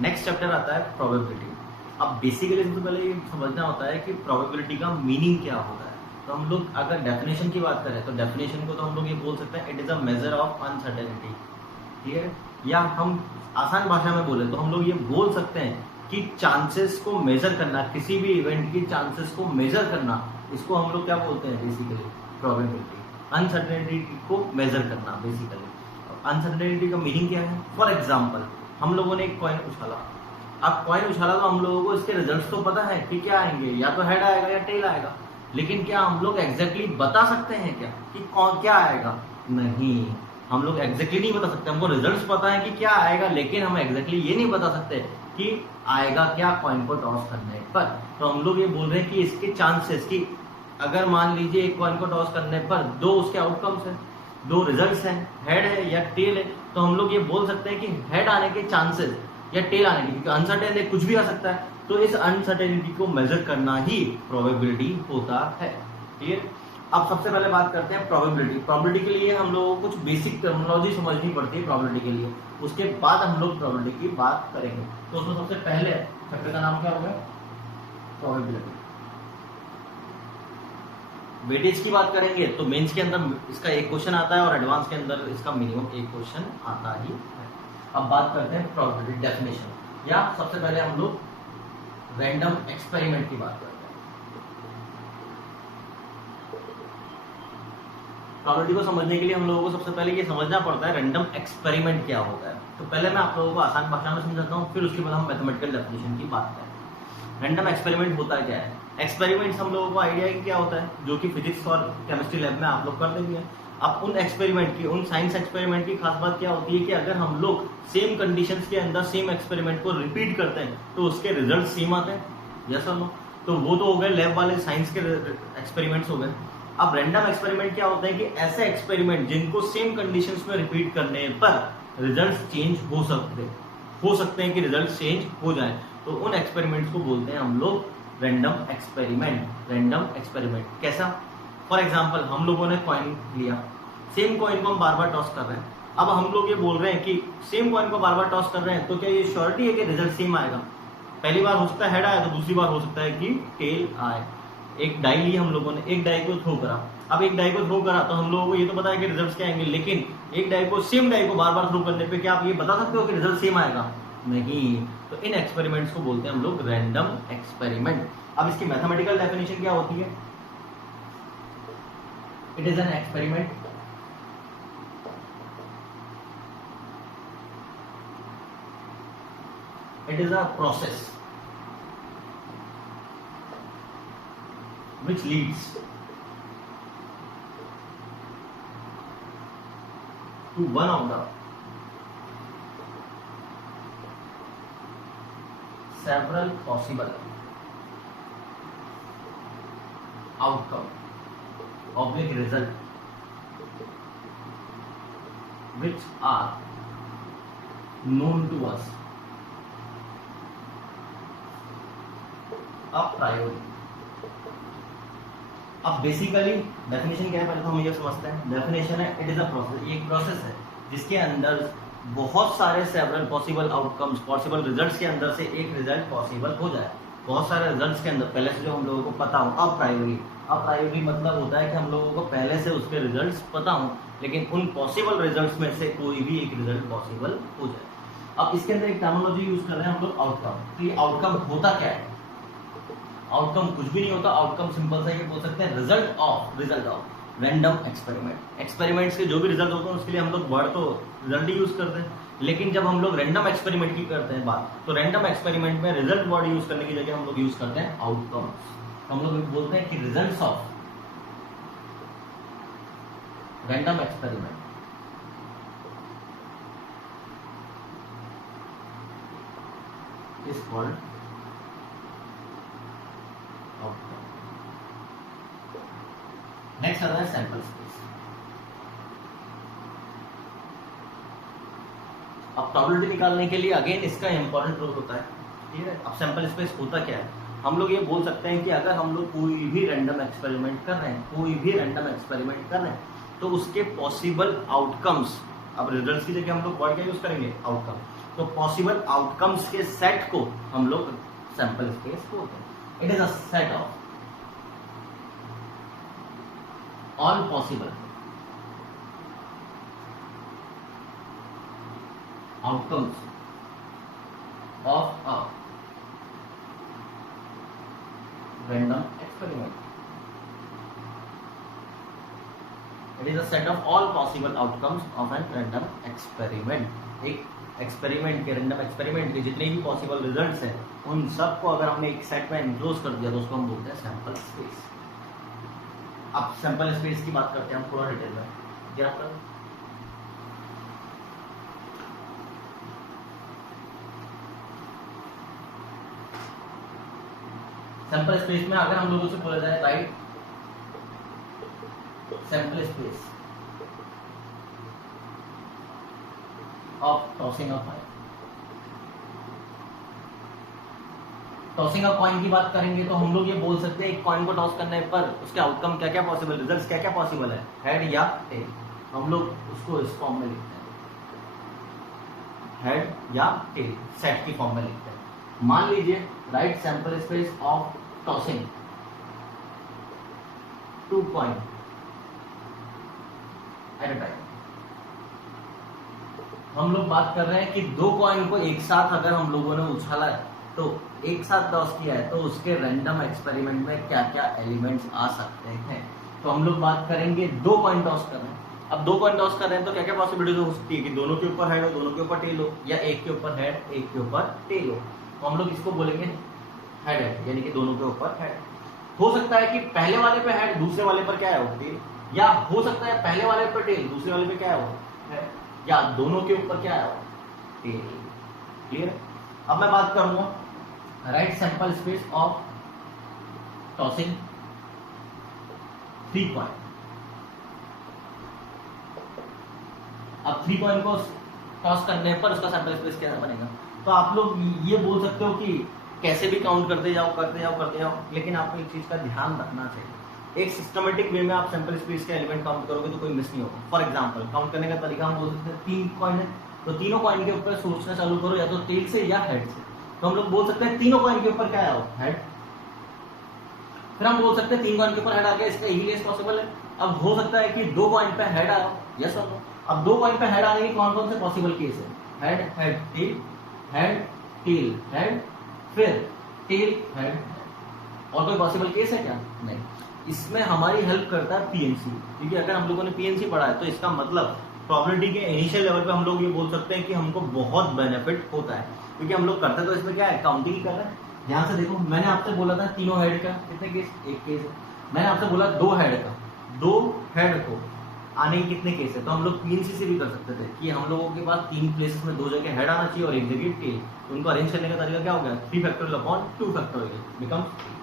Next chapter आता है probability. अब बेसिकली सबसे पहले ये समझना होता है कि प्रोबेबिलिटी का मीनिंग क्या होता है। तो हम लोग अगर डेफिनेशन की बात करें तो डेफिनेशन को तो हम लोग ये बोल सकते हैं it is a measure of uncertainty, ठीक है। या हम आसान भाषा में बोले तो हम लोग ये बोल सकते हैं कि चांसेस को मेजर करना, किसी भी इवेंट की चांसेस को मेजर करना, इसको हम लोग क्या बोलते हैं बेसिकली प्रोबेबिलिटी। अनसर्टेनिटी को मेजर करना बेसिकली। अनसर्टेनिटी का मीनिंग क्या है? फॉर एग्जाम्पल हम लोगों ने एक कॉइन उछाला, अब कॉइन उछाला तो हम लोगों को इसके रिजल्ट्स तो पता है कि क्या आएंगे, या तो हेड आएगा या टेल आएगा, लेकिन क्या हम लोग एग्जैक्टली बता सकते हैं क्या कि कौन क्या आएगा? नहीं, हम लोग एग्जैक्टली नहीं बता सकते। हमको रिजल्ट्स पता है कि क्या आएगा, लेकिन हम एग्जैक्टली ये नहीं बता सकते कि आएगा क्या कॉइन को टॉस करने पर। तो हम लोग ये बोल रहे हैं कि इसके चांसेस की, अगर मान लीजिए एक कॉइन को टॉस करने पर दो उसके आउटकम्स हैं, दो रिजल्ट्स हैं, हेड है या टेल है, तो हम लोग ये बोल सकते हैं कि हेड आने के चांसेस या टेल आने के, क्योंकि अनसर्टेन है, कुछ भी आ सकता है, तो इस अनसर्टेनिटी को मेजर करना ही प्रोबेबिलिटी होता है। क्लियर? अब सबसे पहले बात करते हैं प्रोबेबिलिटी। प्रोबेबिलिटी के लिए हम लोगों को कुछ बेसिक टर्मिनोलॉजी समझनी पड़ती है प्रोबेबिलिटी के लिए, उसके बाद हम लोग प्रोबेबिलिटी की बात करेंगे। तो उसमें सबसे पहले चैप्टर का नाम क्या होगा? प्रोबेबिलिटी। वेटेज की बात करेंगे तो मेंस के अंदर इसका एक क्वेश्चन आता है और एडवांस के अंदर इसका मिनिमम एक क्वेश्चन आता ही है। अब बात करते हैं प्रोबेबिलिटी डेफिनेशन, या सबसे पहले हम लोग रैंडम एक्सपेरिमेंट की बात करते हैं। प्रोबेबिलिटी को समझने के लिए हम लोगों को सबसे पहले ये समझना पड़ता है रैंडम एक्सपेरिमेंट क्या होता है। तो पहले मैं आप लोगों को आसान भाषा में समझाता हूँ, फिर उसके बाद हम मैथमेटिकल डेफिनेशन की बात करें। रैंडम एक्सपेरिमेंट होता क्या है? एक्सपेरिमेंट्स हम लोगों को आइडिया है कि क्या होता है, जो कि फिजिक्स और केमिस्ट्री लैब में आप लोग कर देंगे। अब उन एक्सपेरिमेंट की, उन साइंस एक्सपेरिमेंट की खास बात क्या होती है कि अगर हम लोग सेम कंडीशंस के अंदर सेम एक्सपेरिमेंट को रिपीट करते हैं तो उसके रिजल्ट सेम आते हैं। यस और नो? तो वो तो हो गए लैब वाले साइंस के एक्सपेरिमेंट्स हो गए। अब रैंडम एक्सपेरिमेंट क्या होता है कि ऐसे एक्सपेरिमेंट जिनको सेम कंडीशंस में रिपीट करने पर रिजल्ट चेंज हो सकते हैं कि रिजल्ट चेंज हो जाए, तो उन एक्सपेरिमेंट्स को बोलते हैं हम लोग रैंडम एक्सपेरिमेंट। रैंडम एक्सपेरिमेंट कैसा? फॉर एग्जाम्पल हम लोगों ने कॉइन लिया, सेम कॉइन को हम बार बार टॉस कर रहे हैं। अब हम लोग ये बोल रहे हैं कि सेम कॉइन को बार बार टॉस कर रहे हैं, तो क्या ये श्योरिटी है कि रिजल्ट सेम आएगा? पहली बार हो सकता है हेड आए, तो दूसरी बार हो सकता है कि टेल आए। एक डाई ली हम लोगों ने, एक डाई को थ्रो करा। अब एक डाई को थ्रो करा तो हम लोगों को ये तो पता है कि रिजल्ट क्या आएंगे, लेकिन एक डाई को, सेम डाई को बार बार थ्रो करने पे क्या आप ये बता सकते हो कि रिजल्ट सेम आएगा? नहीं। तो इन एक्सपेरिमेंट्स को बोलते हैं हम लोग रैंडम एक्सपेरिमेंट। अब इसकी मैथमेटिकल डेफिनेशन क्या होती है? It is an experiment it is a process which leads to one of the several possible outcome of the result which are known to us a priori। अब basically definition क्या है पहले तो हम ये समझते हैं। डेफिनेशन है इट इज अ प्रोसेस, ये एक प्रोसेस है जिसके अंदर बहुत सारे several possible outcomes, possible results के अंदर से एक रिजल्ट पॉसिबल हो जाए। बहुत सारे रिजल्ट्स के अंदर पहले से जो हम लोगों को पता हो, अ प्रायोरी मतलब होता है कि हम लोगों को पहले से उसके रिजल्ट्स पता हो, लेकिन उन पॉसिबल रिजल्ट्स में से कोई भी एक रिजल्ट पॉसिबल हो जाए। अब इसके अंदर एक टर्मिनोलॉजी यूज कर रहे हैं हम लोग, आउटकम। तो ये आउटकम होता क्या है? आउटकम कुछ भी नहीं होता। आउटकम सिंपल सा ये बोल सकते हैं result of random experiment. Experiments के जो भी रिजल्ट होते हैं उसके लिए हम लोग वर्ड तो रिजल्ट ही यूज करते हैं, लेकिन जब हम लोग रैंडम एक्सपेरिमेंट की करते हैं बात, तो रैंडम एक्सपेरिमेंट में रिजल्ट वर्ड यूज करने की जगह हम लोग यूज करते हैं आउटकम्स। तो हम लोग बोलते हैं कि results of random experiment is called outcome. Next आता है सैंपल स्पेस। अब प्रोबेबिलिटी निकालने के लिए अगेन इसका इंपॉर्टेंट रोल होता है, ठीक है। अब सैंपल स्पेस होता क्या है? हम लोग ये बोल सकते हैं कि अगर हम लोग कोई भी रैंडम एक्सपेरिमेंट कर रहे हैं, तो उसके पॉसिबल आउटकम्स, अब रिजल्ट्स की जगह हम लोग वर्ड क्या यूज करेंगे? आउटकम। तो पॉसिबल आउटकम्स के सेट को हम लोग सैंपल स्पेस बोलते हैं। It is a set of all possible outcomes of a random experiment. It is a set of all possible outcomes of an random experiment. एक experiment के random experiment के जितने भी पॉसिबल रिजल्ट्स हैं उन सब को अगर हमने एक सेट में एनक्लोज कर दिया तो उसको हम बोलते हैं सैंपल स्पेस। अब सैंपल स्पेस की बात करते हैं हम थोड़ा डिटेल में। क्या सैंपल स्पेस में अगर हम लोगों से बोला जाए write sample space of tossing a coin. Tossing a coin की बात करेंगे तो हम लोग ये बोल सकते हैं एक कॉइन को टॉस करने पर उसके आउटकम क्या क्या पॉसिबल, रिजल्ट्स क्या क्या पॉसिबल है, हेड या टेल। हम लोग उसको इस फॉर्म में लिखते हैं, हेड या टेल, सेट की फॉर्म में लिखते हैं। मान लीजिए write sample space of tossing 2 coin at a time. हम लोग बात कर रहे हैं कि 2 कॉइन को एक साथ अगर हम लोगों ने उछाला है तो एक साथ टॉस किया है तो उसके रैंडम एक्सपेरिमेंट में क्या क्या एलिमेंट्स आ सकते हैं। तो हम लोग बात करेंगे 2 कॉइन टॉस कर रहे हैं। अब 2 कॉइन टॉस कर रहे हैं तो क्या क्या पॉसिबिलिटी हो सकती है कि दोनों के ऊपर हेड हो, दोनों के ऊपर टेल हो, या एक के ऊपर हेड एक के ऊपर टेल हो। तो हम लोग इसको बोलेंगे हेड हेड, यानी कि दोनों के ऊपर हेड। हो सकता है कि पहले वाले पे हेड दूसरे वाले पर क्या है वो टेल, या हो सकता है पहले वाले पर टेल दूसरे वाले पे क्या है वो हेड, या दोनों के ऊपर क्या है वो टेल। क्लियर? अब मैं बात करूंगा write sample space of tossing 3 coin. अब 3 कॉइन को टॉस करने पर उसका सैंपल स्पेस क्या बनेगा। तो आप लोग ये बोल सकते हो कि कैसे भी काउंट करते जाओ, लेकिन आपको एक चीज का ध्यान रखना चाहिए। एक सिस्टमेटिक वे में आप सैंपल स्पेस के एलिमेंट काउंट करोगे तो कोई मिस नहीं होगा। फॉर एग्जांपल काउंट करने का तरीका हम बोल सकते हैं 3 कॉइन है तो तीनों कॉइन के ऊपर सोचना चालू करो, या तो टेल से या हेड से। तो हम लोग बोल सकते हैं तीनों कॉइन के ऊपर क्या है हेड। फिर हम बोल सकते हैं 3 कॉइन के ऊपर हेड आ गया, इसका इजीली पॉसिबल है। अब हो सकता है कि 2 कॉइन पे हेड आया, यस और नो। अब 2 कॉइन पे हेड आने के कौन कौन से पॉसिबल केस है, head head tail, head tail head, फिर टेल हेड। और कोई पॉसिबल केस है क्या? नहीं। इसमें हमारी हेल्प करता है पीएनसी, क्योंकि अगर हम लोगों ने पीएनसी पढ़ा है तो इसका मतलब प्रोबेबिलिटी के इनिशियल लेवल पे हम लोग ये बोल सकते हैं कि हमको बहुत बेनिफिट होता है, क्योंकि हम लोग करते तो इसमें क्या है, काउंटिंग ही कर रहे हैं। ध्यान से देखो, मैंने आपसे बोला था तीनों हेड का कितने केस, एक केस है। मैंने आपसे बोला 2 हेड का, 2 हेड को आने के कितने केस है। तो हम लोग पीएनसी से भी कर सकते थे कि हम लोगों के पास 3 प्लेसेस में 2 जगह हेड आना चाहिए और एक जगह टेल। तो उनको अरेंज करने का तरीका क्या हो गया, 3 फैक्टोरियल अपॉन 2 फैक्टोरियल बिकम्स 3।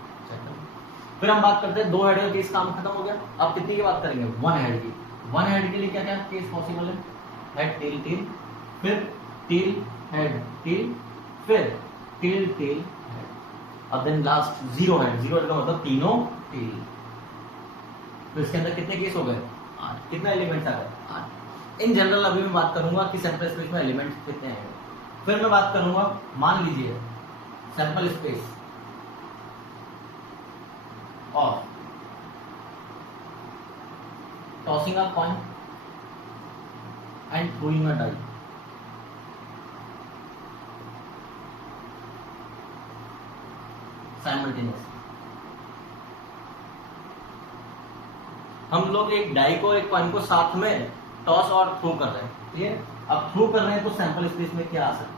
फिर हम बात करते हैं 2 हेड का केस, काम खत्म हो गया। अब कितनी की बात करेंगे, 1 हेड की। 1 हेड के लिए क्या क्या केस पॉसिबल है, हेड टेल टेल, फिर टेल हेड टेल, फिर टेल टेल हेड। अब देन लास्ट 0 हेड। 0 हेड का मतलब तीनों टेल। तो इसके अंदर कितने केस हो गए, 8। कितने एलिमेंट्स आ गए, 8। इन जनरल अभी मैं बात करूंगा कि सैंपल स्पेस में एलिमेंट्स कितने हैं। फिर मैं बात करूंगा, मान लीजिए sample space of tossing a coin and throwing a die. Simultaneous हम लोग एक डाई को एक कॉइन को साथ में टॉस और थ्रो कर रहे हैं, ठीक है। अब थ्रो कर रहे हैं तो सैंपल स्पेस में क्या आ सकता है,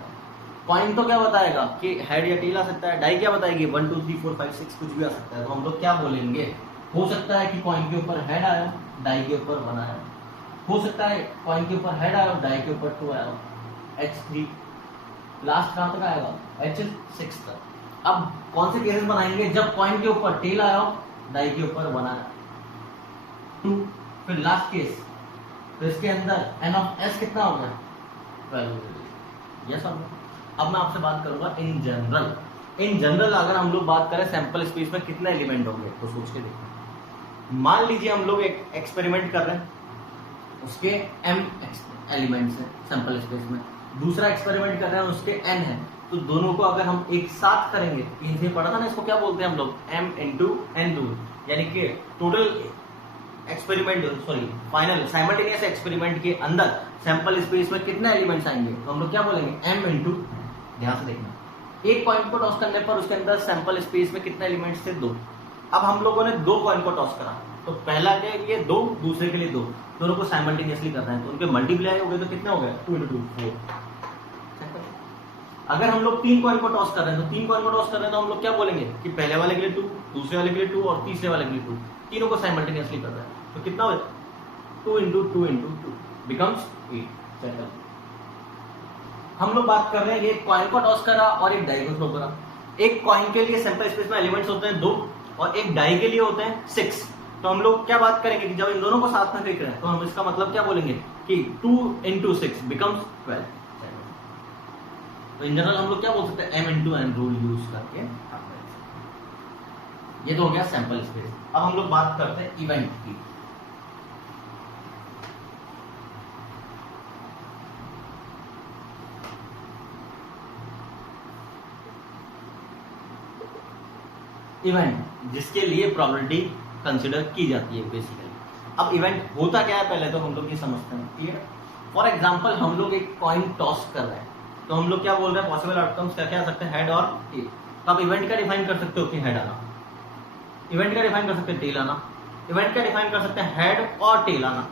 कॉइन तो क्या बताएगा कि हेड या टेल आ सकता है, डाई क्या बताएगी 1 2 3 4 5 6 कुछ भी आ सकता है। तो हम लोग क्या बोलेंगे, हो सकता है कि कॉइन के ऊपर हेड आया, डाई के ऊपर 1 आया, हो सकता है कॉइन के ऊपर हेड आया और डाई के ऊपर 2 आया, H3 लास्ट कहां तक आएगा, H6 तक। अब कौन से केसेस बनाएंगे, जब कॉइन के ऊपर टेल आया हो, डाई के ऊपर 1 आया, 2। फिर लास्ट केस, तो इसके अंदर n ऑफ s कितना हो गया, 12। यस और नो। अब मैं आपसे बात करूंगा इन जनरल अगर हम लोग बात करें सैंपल स्पेस में कितने एलिमेंट होंगे, तो सोच के देखो। मान लीजिए हम लोग एक एक्सपेरिमेंट कर रहे हैं, उसके m एलिमेंट्स हैं सैंपल स्पेस में, दूसरा एक्सपेरिमेंट कर रहे हैं उसके n है, तो दोनों को अगर हम एक साथ करेंगे, इनसे पढ़ा था ना, इसको क्या बोलते हैं हम लोग, m इंटू एन टू, यानी कि total experiment final simultaneous experiment के अंदर सैंपल स्पेस में कितने एलिमेंट्स आएंगे, तो हम लोग क्या बोलेंगे, m इंटू, ध्यान से देखना, एक कॉइन को टॉस करने पर उसके अंदर सैंपल स्पेस में कितने एलिमेंट्स थे, 2। अब हम लोगों ने 2 कॉइन को टॉस करा, तो पहला के लिए 2, दूसरे के लिए 2, दोनों को साइमल्टेनियसली करना है, तो उनके मल्टीप्लाई हो गए, तो कितने हो गए, 2 इंटू 2 4। अगर हम लोग 3 कॉइन को टॉस कर रहे हैं, तो 3 कॉइन को टॉस कर रहे हैं, तो हम लोग क्या बोलेंगे कि पहले वाले के लिए 2, दूसरे वाले के लिए 2 और तीसरे वाले के लिए 2, तीनों को साइमल्टेनियसली कर रहे हैं, तो कितना हो जाए, 2 इंटू 2 इंटू 2 बिकम्स 8। हम लोग बात कर रहे हैं, एक कॉइन को टॉस करा और एक डाई को थ्रो करा। एक कॉइन के लिए सैंपल स्पेस में एलिमेंट्स होते हैं 2 और एक डाई के लिए होते हैं 6। तो हम लोग क्या बात करेंगे कि जब इन दोनों को साथ में फेंक रहे हैं, तो हम इसका मतलब क्या बोलेंगे कि 2 इंटू 6 बिकम्स 12। तो इन जनरल हम लोग क्या बोल सकते हैं, m into n rule use करके। ये तो हो गया सैंपल स्पेस। अब हम लोग बात करते हैं इवेंट की। इवेंट जिसके लिए प्रोबेबिलिटी कंसिडर की जाती है बेसिकली। अब इवेंट होता क्या है पहले तो हम लोग ये समझते हैं, ठीक है। फॉर एग्जांपल हम लोग एक कॉइन टॉस कर रहे हैं, तो हम लोग क्या बोल रहे हैं, पॉसिबल आउटकम्स क्या क्या आ सकते हैं, हेड और टेल। तो आप इवेंट का डिफाइन कर सकते हो कि हेड आना, इवेंट का डिफाइन कर सकते हैं टेल आना, इवेंट का डिफाइन कर सकते हैं हेड और टेल आना,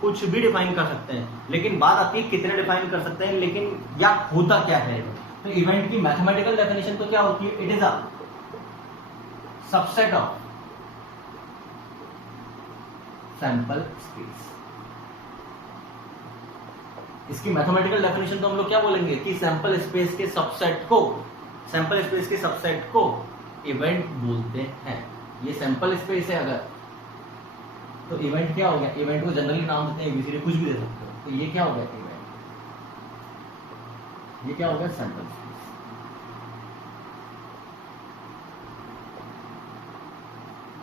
कुछ भी डिफाइन कर सकते हैं। लेकिन बात आती है कितने डिफाइन कर सकते हैं, लेकिन या होता क्या है। तो इवेंट की मैथमेटिकल डेफिनेशन तो क्या होती है, it is a subset of sample space. इसकी मैथमेटिकल डेफिनेशन तो हम लोग क्या बोलेंगे कि सैंपल स्पेस के सबसेट को, सैंपल स्पेस के सबसेट को इवेंट बोलते हैं। ये सैंपल स्पेस है अगर, तो इवेंट क्या हो गया, इवेंट को जनरली नाम देते हैं एबीसीडी, कुछ भी दे सकते हो। तो ये क्या हो गया इवेंट, ये क्या हो गया सैंपल स्पेस।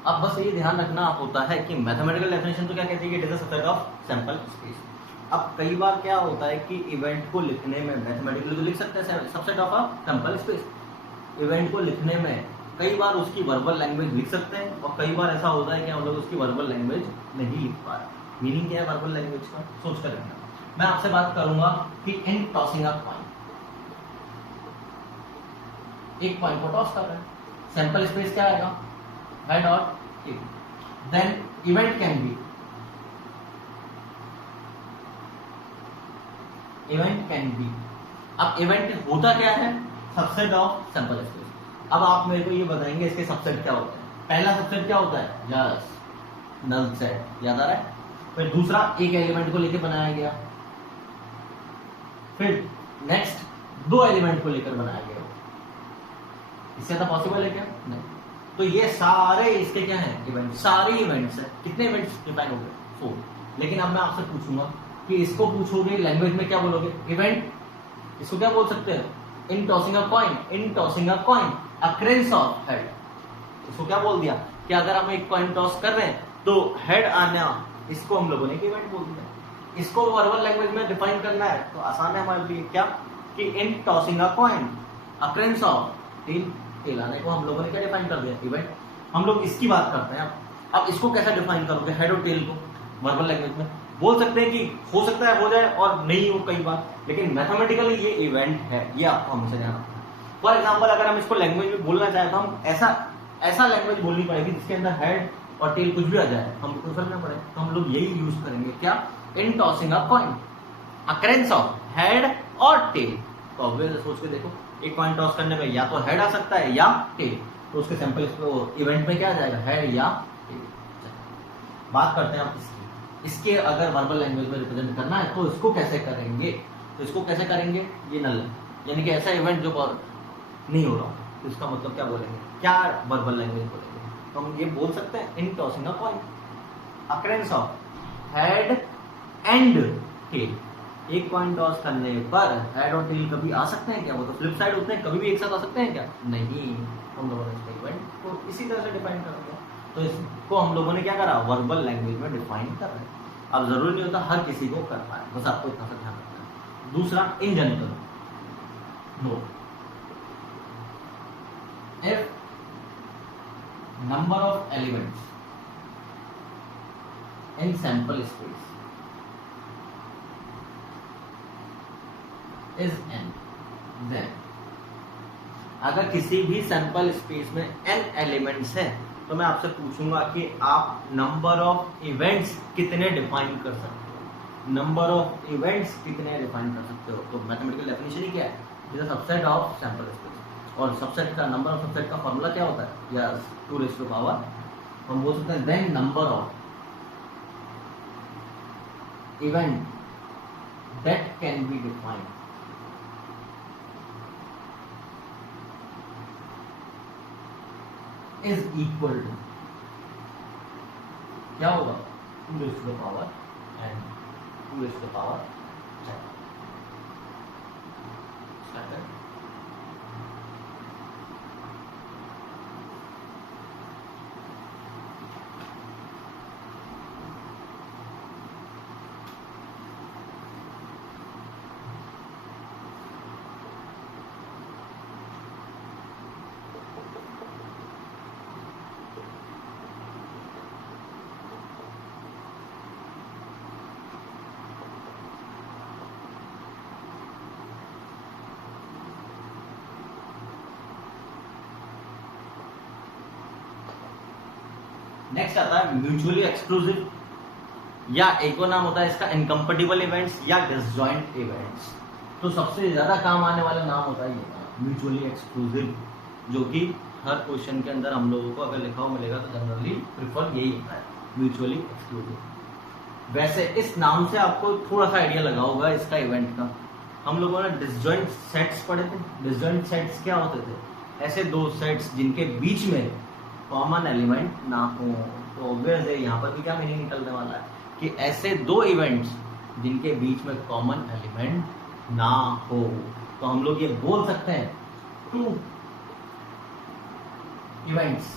अब बस ये ध्यान रखना होता है कि मैथमेटिकल डेफिनेशन तो क्या कहती है कि it is a subset of sample space. अब कई बार क्या होता है कि इवेंट को लिखने में मैथमेटिकली तो लिख सकते हैं subset of a sample space, event को लिखने में कई बार उसकी वर्बल लैंग्वेज लिख सकते हैं और कई बार ऐसा होता है कि हम लोग उसकी वर्बल लैंग्वेज नहीं लिख पा रहे। मीनिंग क्या है वर्बल लैंग्वेज का, सोच कर रखना। मैं आपसे बात करूंगा कि इन टॉसिंग अ कॉइन, एक कॉइन को टॉस कर रहे हैं, सैंपल स्पेस क्या आएगा, हेड और tail. Then event can be, event can be, अब इवेंट होता क्या है, सबसेट ऑफ सैंपल स्पेस। अब आप मेरे को ये बताएंगे इसके सबसेट क्या होते हैं। पहला सबसेट क्या होता है, यस नल सेट, याद आ रहा है। फिर दूसरा एक एलिमेंट को लेकर बनाया गया, फिर नेक्स्ट 2 एलिमेंट को लेकर बनाया गया। इससे ज्यादा पॉसिबल है क्या, नहीं। तो ये सारे इसके क्या हैं, इवेंट, सारे इवेंट्स हैं। कितने इवेंट्स डिफाइन हो गए, 4। लेकिन अब मैं आपसे पूछूंगा कि इसको पूछोगे लैंग्वेज में क्या बोलोगे, इवेंट, इसको क्या बोल सकते हैं, in tossing a coin, in tossing a coin occurrence of head. इसको क्या बोल दिया कि अगर हम एक कॉइन टॉस कर रहे हैं तो हेड आना, इसको हम लोगों ने इवेंट बोल दिया। इसको वर्बल लैंग्वेज में डिफाइन करना है तो आसान है हमारे लिए, क्या कि in tossing a coin occurrence of tail, tail आने को हम लोगों ने क्या डिफाइन कर दिया, इवेंट। हम लोग इसकी बात करते हैं। अब इसको कैसे डिफाइन करोगे, हेड और टेल को वर्बल लैंग्वेज में बोल सकते हैं कि हो सकता है हो जाए और नहीं हो कई बार, लेकिन मैथमेटिकली ये इवेंट है, ये आपको हमेशा ध्यान रखना है। फॉर एग्जाम्पल अगर हम इसको लैंग्वेज में बोलना चाहें तो हम ऐसा लैंग्वेज बोलनी पड़ेगी जिसके अंदर हेड और टेल कुछ भी आ जाए, हमको कुछ फर्क ना पड़े। तो हम लोग यही यूज करेंगे, क्या, in tossing a coin occurrence of head और टेल। तो ऑब्वियसली सोच के देखो, एक कॉइन टॉस करने में या तो हेड आ सकता है या टेल, तो उसके सैंपल इवेंट में क्या आ जाएगा, हेड या टेल। बात करते हैं आप इसके अगर वर्बल लैंग्वेज में रिप्रेजेंट करना है तो इसको कैसे करेंगे, तो इसको कैसे करेंगे, ये नल है, यानी कि ऐसा इवेंट जो नहीं हो रहा, तो इसका मतलब क्या बोलेंगे, क्या वर्बल लैंग्वेज बोलेंगे। तो हम ये बोल सकते हैं in tossing a coin occurrence of head and tail. एक कॉइन टॉस करने पर हेड और टेल कभी आ सकते हैं क्या, वो तो फ्लिप साइड होते हैं, कभी भी एक साथ आ सकते हैं क्या, नहीं। हम लोगों ने इसका इवेंट को इसी तरह से डिफाइन कर दिया। तो इसको हम लोगों ने क्या करा, वर्बल लैंग्वेज में डिफाइन कर रहे हैं। अब जरूरी नहीं होता हर किसी को कर पाए, बस आपको इतना सा ध्यान रखना है। दूसरा in general, no, if number of elements in sample space is n, then अगर किसी भी सैंपल स्पेस में n एलिमेंट्स हैं तो मैं आपसे पूछूंगा कि आप नंबर ऑफ इवेंट्स कितने डिफाइन कर सकते हो, नंबर ऑफ इवेंट्स कितने डिफाइन कर सकते हो। तो मैथमेटिकल डेफिनेशन ही क्या है, is a subset of sample space, और सबसेट का नंबर ऑफ सबसेट का फॉर्मूला क्या होता है, या 2⁻, हम बोल सकते हैं then number of event that can be defined is equal to, क्या होगा, 2⁻, एंड 2⁻. स्टार्ट करें। नेक्स्ट आता है म्यूचुअली एक्सक्लूसिव, या एक और नाम होता है इसका इनकम्पेटिबल इवेंट्स या डिसजॉइंट इवेंट्स। तो सबसे ज्यादा काम आने वाला नाम होता है ये म्यूचुअली एक्सक्लूसिव, जो कि हर क्वेश्चन के अंदर हम लोगों को अगर लिखा हुआ मिलेगा तो जनरली प्रिफर यही होता है, म्यूचुअली एक्सक्लूसिव। वैसे इस नाम से आपको थोड़ा सा आइडिया लगा होगा इसका इवेंट का। हम लोगों ने डिसजॉइंट सेट्स पढ़े थे। डिसजॉइंट सेट्स क्या होते थे, ऐसे दो सेट्स जिनके बीच में कॉमन एलिमेंट ना हो। तो ऑब्वियस है यहाँ पर भी क्या मीनिंग निकलने वाला है कि ऐसे दो इवेंट्स जिनके बीच में कॉमन एलिमेंट ना हो। तो हम लोग ये बोल सकते हैं two events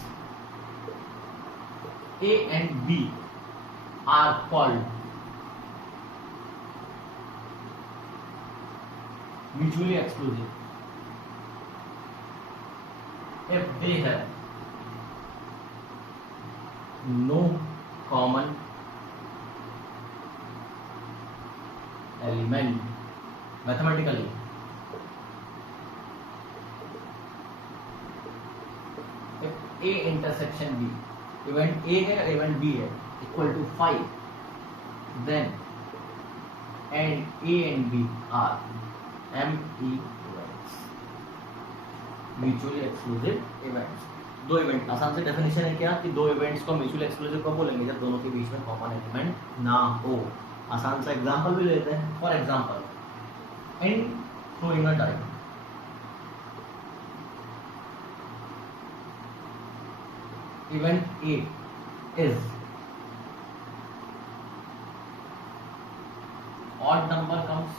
A and B are called mutually exclusive if they have no common element mathematically, if A intersection B, event A है event B है equal to 5, then and A and B are ME events, mutually exclusive events. दो event, आसान से definition है क्या कि दो events को म्यूचुअली एक्सक्लूसिव कब बोलेंगे, जब दोनों के बीच में कॉमन एलिमेंट ना हो। आसान सा एग्जांपल भी लेते हैं। For example in throwing a die, event A is odd number comes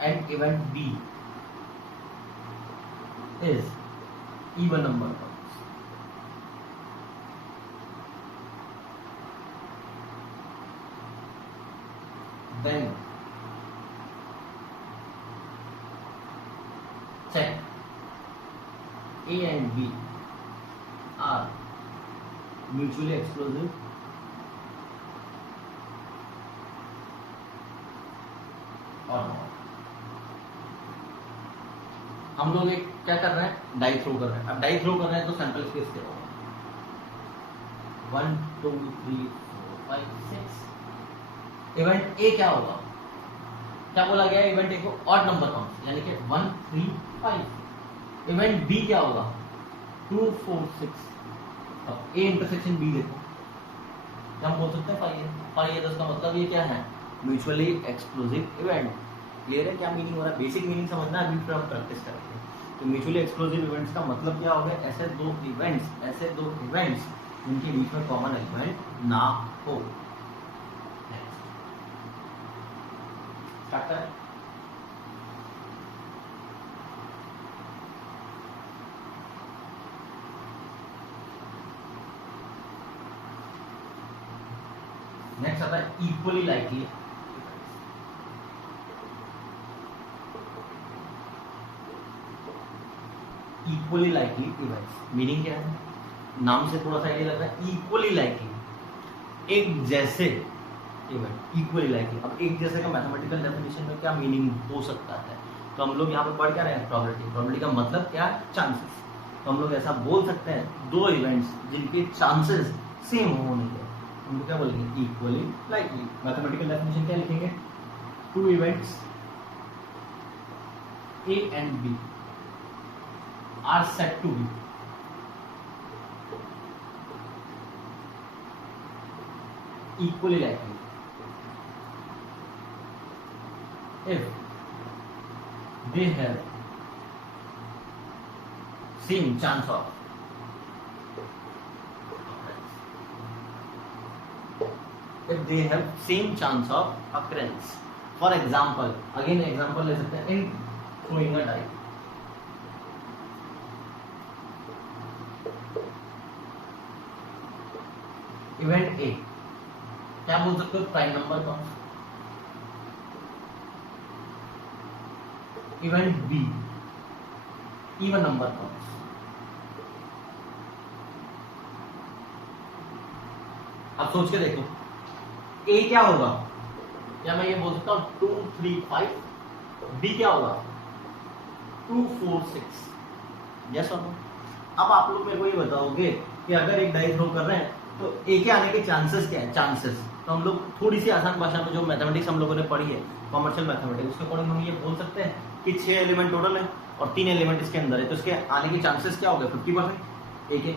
and event B is even number comes. Then check A and B are mutually exclusive or not. हम लोग एक क्या कर रहे हैं, डाई थ्रो कर रहे हैं। अब डाई थ्रो कर रहे हैं तो सैंपल स्पेस क्या होगा, 1 2 3 4 5 6। इवेंट ए क्या होगा, क्या बोला गया, इवेंट ए को ऑड नंबर काउंट यानी कि 1 3 5। इवेंट बी क्या होगा, 2 4 6। अब ए इंटरसेक्शन बी देखो, क्या हम बोल सकते हैं फाई है। तो इसका मतलब ये क्या है, म्यूचुअली एक्सक्लूसिव इवेंट। क्लियर है क्या मीनिंग हो रहा है, बेसिक मीनिंग समझना है, अभी फिर हम प्रैक्टिस करेंगे। तो म्यूचुअली एक्सक्लूसिव इवेंट्स का मतलब क्या होगा, ऐसे दो इवेंट्स जिनके बीच में कॉमन एलिमेंट ना हो। स्टार्ट करें। नेक्स्ट आता है equally likely. Equally likely events. Meaning क्या है, नाम से थोड़ा सा आइडिया लग रहा है, इक्वली लाइकली, एक जैसे इवेंट, इक्वली लाइकली। अब एक जैसे का मैथमेटिकल डेफिनेशन में क्या मीनिंग हो सकता है, तो हम लोग यहाँ पे पढ़ क्या रहे हैं, प्रोबेबिलिटी। प्रोबेबिलिटी का मतलब क्या है, चांसेस। तो हम लोग ऐसा बोल सकते हैं दो इवेंट्स जिनके चांसेस सेम होने के, हम लोग क्या बोलेंगे, इक्वली लाइकली। मैथमेटिकल डेफिनेशन क्या लिखेंगे, two events A and B are said to be equally likely if they have same chance of occurrence. For example, again example ले सकते हैं, in throwing a die, event A क्या बोल सकते हो, prime number cons. Event be even number cons. अब सोच के देखो, ए क्या होगा, क्या मैं ये बोल सकता हूं 2 3 5, बी क्या होगा 2 4 6, यस और नो। अब आप लोग मेरे को ये बताओगे कि अगर एक डाई थ्रो कर रहे हैं तो ए के आने के चांसेस क्या है, चांसेस। तो हम लोग थोड़ी सी आसान भाषा में, जो मैथमेटिक्स हम लोगों ने पढ़ी है, कॉमर्शियल मैथमेटिक्स, उसके अकॉर्डिंग हम ये बोल सकते हैं कि 6 एलिमेंट टोटल है और 3 एलिमेंट इसके अंदर है, तो इसके आने के चांसेस क्या हो गए, 50%। ए के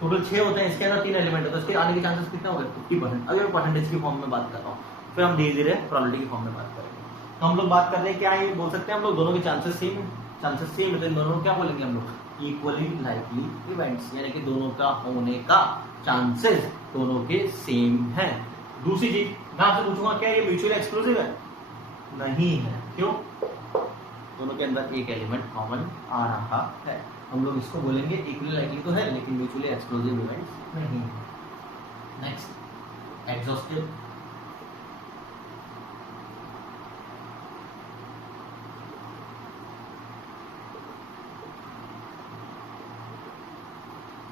टोटल 6 होते हैं, इसके अंदर 3 एलिमेंट है, तो इसके आने के चांसेस कितना हो गए, 50%। अगर मैं परसेंटेज की फॉर्म में बात कर रहा हूँ, फिर हम धीरे धीरे प्रोबेबिलिटी की फॉर्म में बात करेंगे। तो हम लोग बात कर रहे हैं क्या है, बोल सकते हैं हम लोग दोनों के चांसेस सेम है, चांसेस सेम है, तो इन दोनों को क्या बोलेंगे हम लोग, इक्वली लाइकली इवेंट्स, यानी कि दोनों का होने का चांसेस दोनों के सेम है। दूसरी चीज मैं आपसे पूछूंगा, क्या ये म्यूचुअली एक्सक्लूसिव है, नहीं है, क्यों, दोनों के अंदर एक एलिमेंट कॉमन आ रहा है। हम लोग इसको बोलेंगे इक्वली लाइकली तो है, लेकिन म्यूचुअली एक्सक्लूसिव इवेंट्स नहीं है। Next, exhaustive.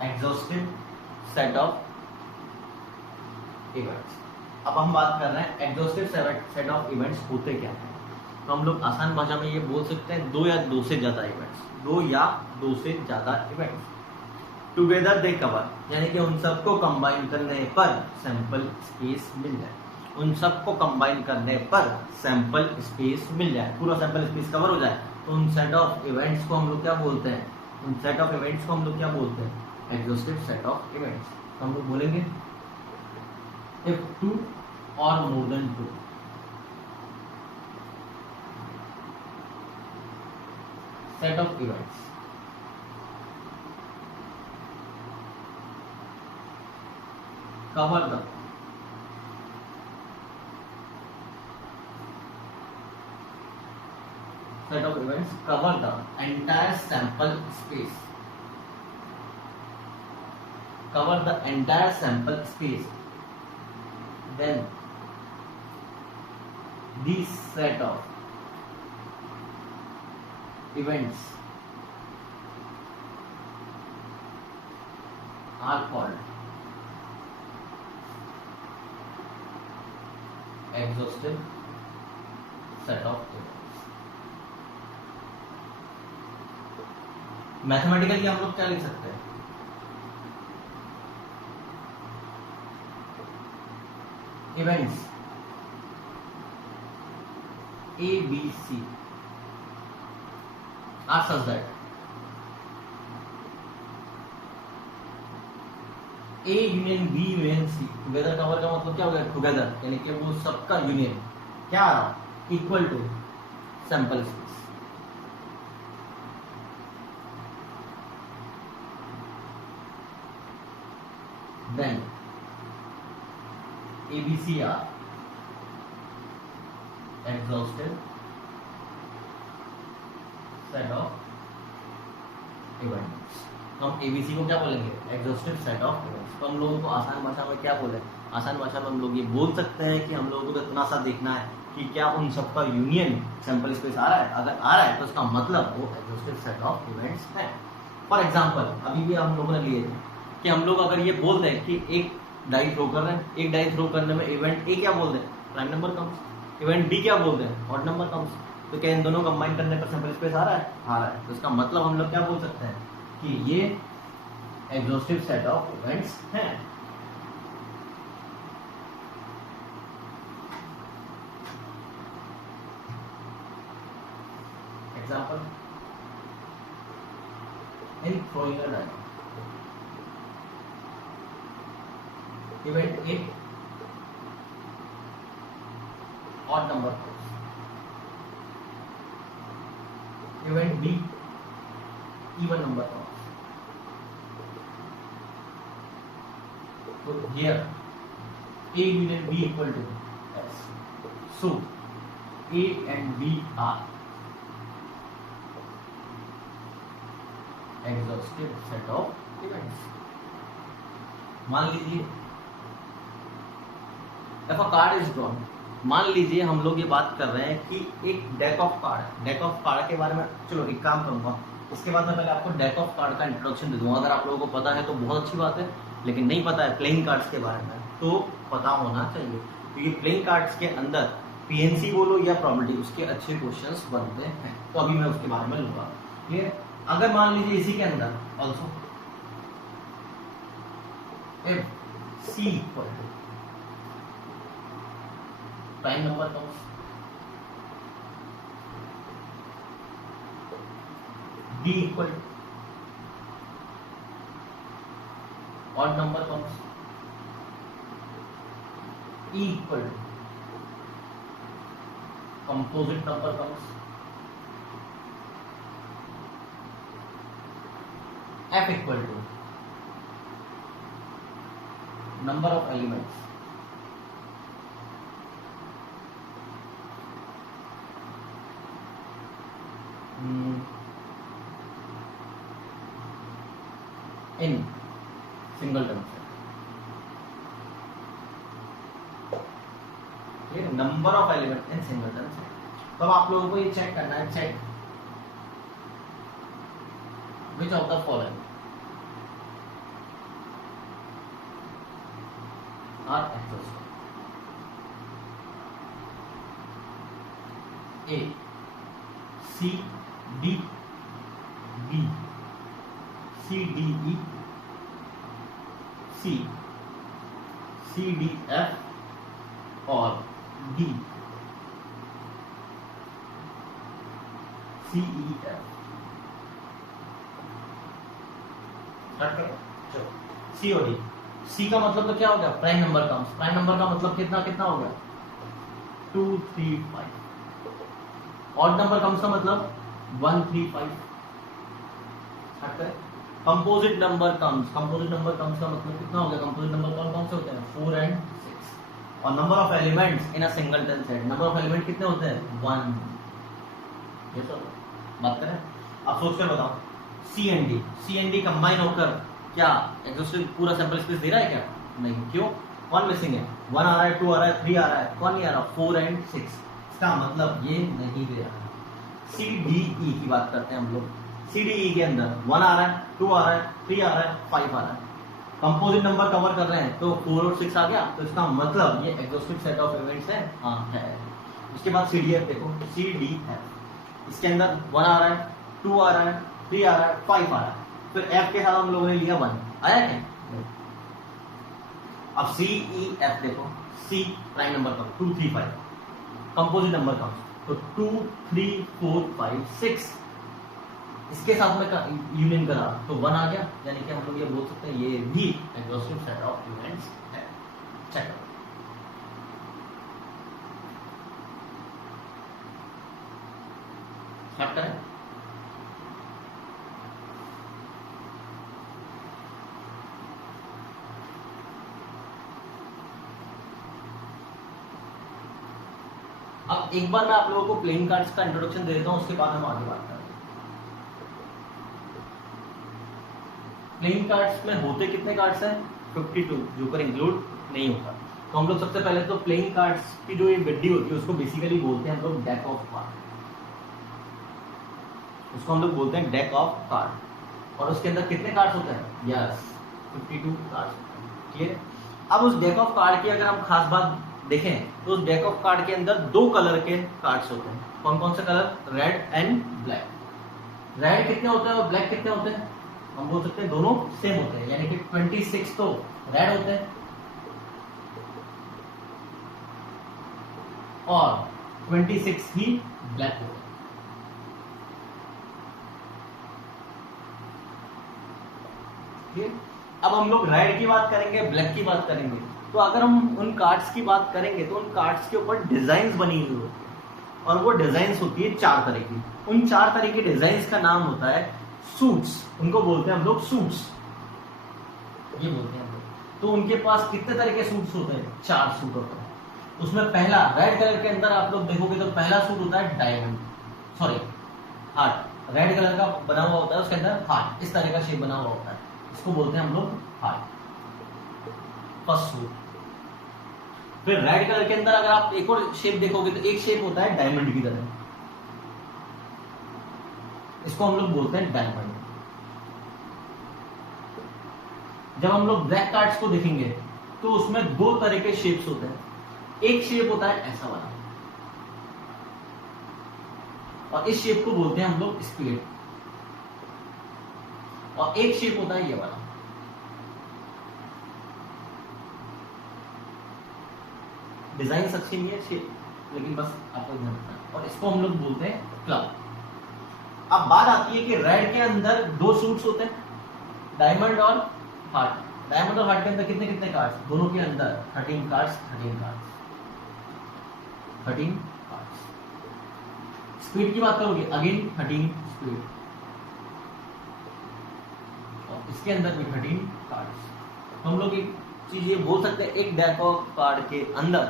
Exhaustive set of events. अब हम बात कर रहे हैं एग्जॉस्टिव सेट ऑफ इवेंट्स होते क्या हैं। तो हम लोग आसान भाषा में ये बोल सकते हैं, दो या दो से ज्यादा इवेंट्स, दो या दो से ज्यादा इवेंट्स टुगेदर दे कवर, यानी कि उन सबको कंबाइन करने पर सैंपल स्पेस मिल जाए, उन सबको कंबाइन करने पर सैंपल स्पेस मिल जाए, पूरा सैंपल स्पेस कवर हो जाए, तो उन सेट ऑफ इवेंट्स को हम लोग क्या बोलते हैं, उन सेट ऑफ इवेंट्स को हम लोग क्या बोलते हैं, एग्जॉस्टिव सेट ऑफ इवेंट्स। तो हम लोग बोलेंगे if 2 or more than 2 set of events cover the set of events cover the entire sample space, cover the entire sample space, then these set of events are called exhaustive set of events. Mathematically हम लोग क्या लिख सकते हैं, events A, B, C are such that A union B union C together cover का मतलब क्या हो गया, टुगेदर, यानी कि वो सबका यूनियन क्या आ रहा, equal to sample space. Then ABC are exhaustive set of events। हम ABC को क्या बोलेंगे, एग्जॉस्टिव सेट ऑफ इवेंट्स। तो हम लोगों को आसान भाषा में क्या बोले, आसान भाषा में हम लोग ये बोल सकते हैं कि हम लोगों को इतना सा देखना है कि क्या उन सबका यूनियन सैंपल स्पेस आ रहा है, अगर आ रहा है तो उसका मतलब वो एग्जॉस्टिव सेट ऑफ इवेंट्स है। फॉर एग्जाम्पल अभी भी हम लोगों ने लिए थे कि हम लोग अगर ये बोल दें कि एक डाई थ्रो कर रहे हैं, एक डाई थ्रो करने में इवेंट ए क्या बोल दें, prime number comes, event B क्या बोल दें, ऑड नंबर कम्स, तो क्या इन दोनों कंबाइन करने पर सैंपल स्पेस आ रहा है? आ रहा है। तो इसका मतलब हम लोग क्या बोल सकते हैं कि ये एग्जॉस्टिव सेट ऑफ इवेंट्स हैं। Example, in throwing a die, event A odd number comes, event B even number comes. So here A and B equal to S. So A and B are exhaustive set of events. मान लीजिए if a card is drawn, मान लीजिए हम लोग ये बात कर रहे हैं कि एक डेक ऑफ कार्ड है। डेक ऑफ कार्ड के बारे में चलो एक काम करूंगा, इसके बाद मैं पहले आपको डेक ऑफ कार्ड का इंट्रोडक्शन दे दूंगा। अगर आप लोगों को पता है तो बहुत अच्छी बात है, लेकिन नहीं पता है प्लेइंग कार्ड्स के बारे में तो पता होना चाहिए, क्योंकि प्लेइंग कार्ड्स के अंदर पीएनसी बोलो या प्रोबेबिलिटी उसके अच्छे क्वेश्चंस बनते हैं। तो अभी मैं उसके बारे में लूंगा। क्लियर? अगर मान लीजिए इसी के अंदर also if C equal to prime number comes, D equal to odd number comes, E equal to composite number comes, F equal to number of elements in singleton set. ये number of element in singleton set. तो अब आप लोगों को ये check करना है, check which of the following are exhaustive? A, C, D, B, C, D, E, C, C, D, F और D, C, E, F। चलो सी और डी। सी का मतलब तो क्या हो गया? Prime number comes. Prime number का मतलब कितना कितना हो गया? 2 3 5। ऑड नंबर कम्स का मतलब 1 3 5। Composite number comes, composite number comes का मतलब कितना हो गया? कंपोजिट नंबर कौन से होते हैं? 4 and 6। और number of elements in a singleton set, number of element कितने होते हैं? 1। ये सब बात करें। अब सोच कर बताओ, सी एंड डी कंबाइन होकर क्या एग्जॉस्टिव पूरा सैंपल स्पेस दे रहा है क्या? नहीं। क्यों? कौन मिसिंग है? 1 आ रहा है, 2 आ रहा है, 3 आ रहा है, कौन नहीं आ रहा? 4 and 6। इसका मतलब ये नहीं दे रहा है। सी डी ई की बात करते हैं हम लोग। सी डी ई के अंदर 1 आ रहा है, 2 आ रहा है, 3 आ रहा है, 5 आ रहा है। कंपोजिट नंबर कवर कर रहे हैं तो 4 और 6 आ गया, तो इसका मतलब ये एग्जॉस्टिव सेट ऑफ इवेंट्स है। हाँ है। उसके बाद सी डी एफ देखो, सी डी एफ इसके अंदर 1 आ रहा है, 2 आ रहा है, 3 आ रहा है, 5 आ रहा है। फिर एफ के साथ हम लोगों ने लिया 1, आया क्या? अब सी ई एफ देखो, सी प्राइम नंबर कम 2 3 5, कंपोजिट नंबर कम तो 2 3 4 5 6, इसके साथ में यूनियन करा तो 1 आ गया, यानी कि हम लोग ये बोल सकते हैं ये भी एग्जॉस्टिव सेट ऑफ इवेंट्स है। चेक स्टार्ट करें। अब एक बार मैं आप लोगों को प्लेइंग कार्ड्स का इंट्रोडक्शन दे देता हूं, उसके बाद हम आगे बात करेंगे। प्लेइंग कार्ड्स में होते कितने कार्ड्स हैं? 52, जोकर इंक्लूड नहीं होता। तो हम लोग सबसे पहले तो प्लेइंग कार्ड्स की जो ये गड्डी होती है उसको बेसिकली बोलते हैं हम लोग डेक ऑफ कार्ड। उसको हम लोग बोलते हैं डेक ऑफ कार्ड। और उसके अंदर कितने कार्ड्स होते हैं? यस, 52 कार्ड्स होते हैं। क्लियर? अब उस डेक ऑफ कार्ड की अगर हम खास बात देखें तो उस डेक ऑफ कार्ड के अंदर 2 कलर के कार्ड्स होते हैं। कौन कौन से colour? Red and black. Red कितने होते हैं और ब्लैक कितने होते हैं? हम बोल सकते हैं दोनों सेम होते हैं, यानी कि 26 तो रेड होते हैं और 26 ही ब्लैक होते हैं। अब हम लोग रेड की बात करेंगे, ब्लैक की बात करेंगे। तो अगर हम उन कार्ड्स की बात करेंगे तो उन कार्ड्स के ऊपर डिजाइन्स बनी हुई होती है और वो डिजाइन्स होती है 4 तरह की। उन 4 तरह की डिजाइन्स का नाम होता है सूट्स। उनको बोलते हैं हम लोग सूट्स, ये बोलते हैं हम लोग। तो उनके पास कितने तरह के सूट्स होते हैं? 4 सूट होते हैं। उसमें पहला रेड कलर के अंदर आप लोग देखोगे तो पहला सूट होता है diamond, sorry heart. Red colour का बना हुआ होता है, उसके अंदर हार्ट इस तरह का शेप बना हुआ होता है, इसको बोलते हैं हम लोग हार्ट, फर्स्ट सूट। फिर रेड कलर के अंदर अगर आप एक और शेप देखोगे तो एक शेप होता है डायमंड की तरह, इसको हम लोग बोलते हैं डायमंड। जब हम लोग ब्लैक कार्ड्स को देखेंगे तो उसमें 2 तरह के शेप्स होते हैं। एक शेप होता है ऐसा वाला और इस शेप को बोलते हैं हम लोग स्पेड, और एक शेप होता है ये वाला। डिजाइन अच्छी नहीं है शेप, लेकिन बस आपको ध्यान रखना है, और इसको हम लोग बोलते हैं क्लब। अब बात आती है कि रेड के अंदर 2 सूट्स होते हैं, डायमंड और हार्ट। डायमंड और हार्ट के अंदर कितने कितने कार्ड्स? दोनों के अंदर 13 कार्ड्स, 13 कार्ड्स, 13 कार्ड्स। स्पीड की बात करोगे, अगेन 13 स्पीड, और इसके अंदर भी 13 कार्ड्स। हम लोग एक चीज ये बोल सकते हैं, एक डेक ऑफ कार्ड के अंदर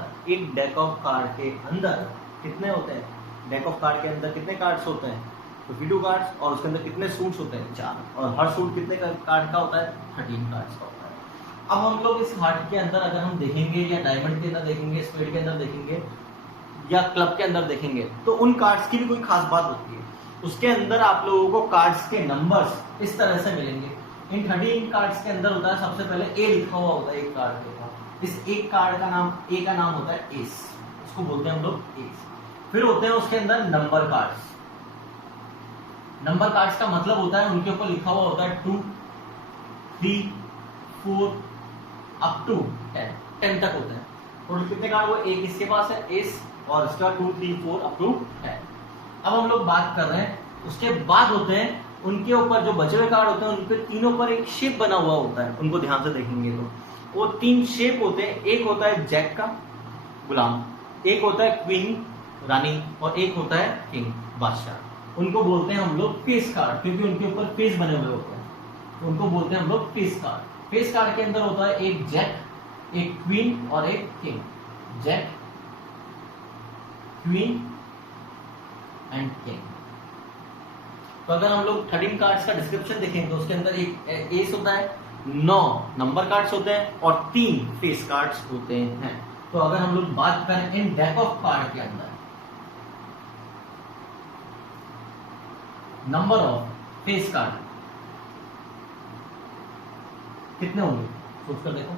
कितने होते हैं? डेक ऑफ कार्ड के अंदर कितने कार्ड्स होते हैं? 52 कार्ड्स, और उसके अंदर कितने सूट्स होते हैं? 4, और हर सूट कितने कार्ड का होता है? 13 कार्ड्स का होता है। अब हम लोग इस हार्ट के अंदर अगर हम देखेंगे, या डायमंड के अंदर देखेंगे, स्पेड के अंदर देखेंगे, या क्लब के अंदर देखेंगे, तो उन कार्ड्स की भी कोई खास बात होती है। उसके अंदर आप लोगों को कार्ड्स के नंबर्स इस तरह से मिलेंगे। इन 13 कार्ड्स के अंदर होता है सबसे पहले ए लिखा हुआ होता है एक कार्ड के ऊपर। इस एक कार्ड का नाम, ए का नाम होता है एस, इसको बोलते हैं हम लोग एस। फिर होते हैं उसके अंदर नंबर कार्ड्स। नंबर कार्ड्स का मतलब होता है उनके ऊपर लिखा हुआ होता है 2, 3, 4 अप टू 10 तक होते हैं। टोटल कितने कार्ड? वो एक इसके पास है एस, और इसका 2, 3, 4 अप टू 10। अब हम लोग बात कर रहे हैं, उसके बाद होते हैं उनके ऊपर जो बचे हुए कार्ड होते हैं, उनके तीनों पर एक शेप बना हुआ होता है। उनको ध्यान से देखेंगे तो वो 3 शेप होते हैं। एक होता है जैक का गुलाम, एक होता है क्वीन रानी, और एक होता है किंग बादशाह। उनको बोलते हैं हम लोग फेस कार्ड, क्योंकि उनके ऊपर फेस बने हुए होते हैं, तो उनको बोलते हैं हम लोग फेस कार्ड। फेस कार्ड के अंदर होता है एक जैक, एक क्वीन और एक king. Jack, queen and king. तो अगर हम लोग 13 कार्ड्स का डिस्क्रिप्शन देखें तो उसके अंदर एक एस होता है, 9 नंबर कार्ड्स होते हैं और 3 फेस कार्ड्स होते हैं। तो अगर हम लोग बात करें इन डेक ऑफ कार्ड के अंदर नंबर ऑफ फेस कार्ड कितने होंगे? सोच कर देखो,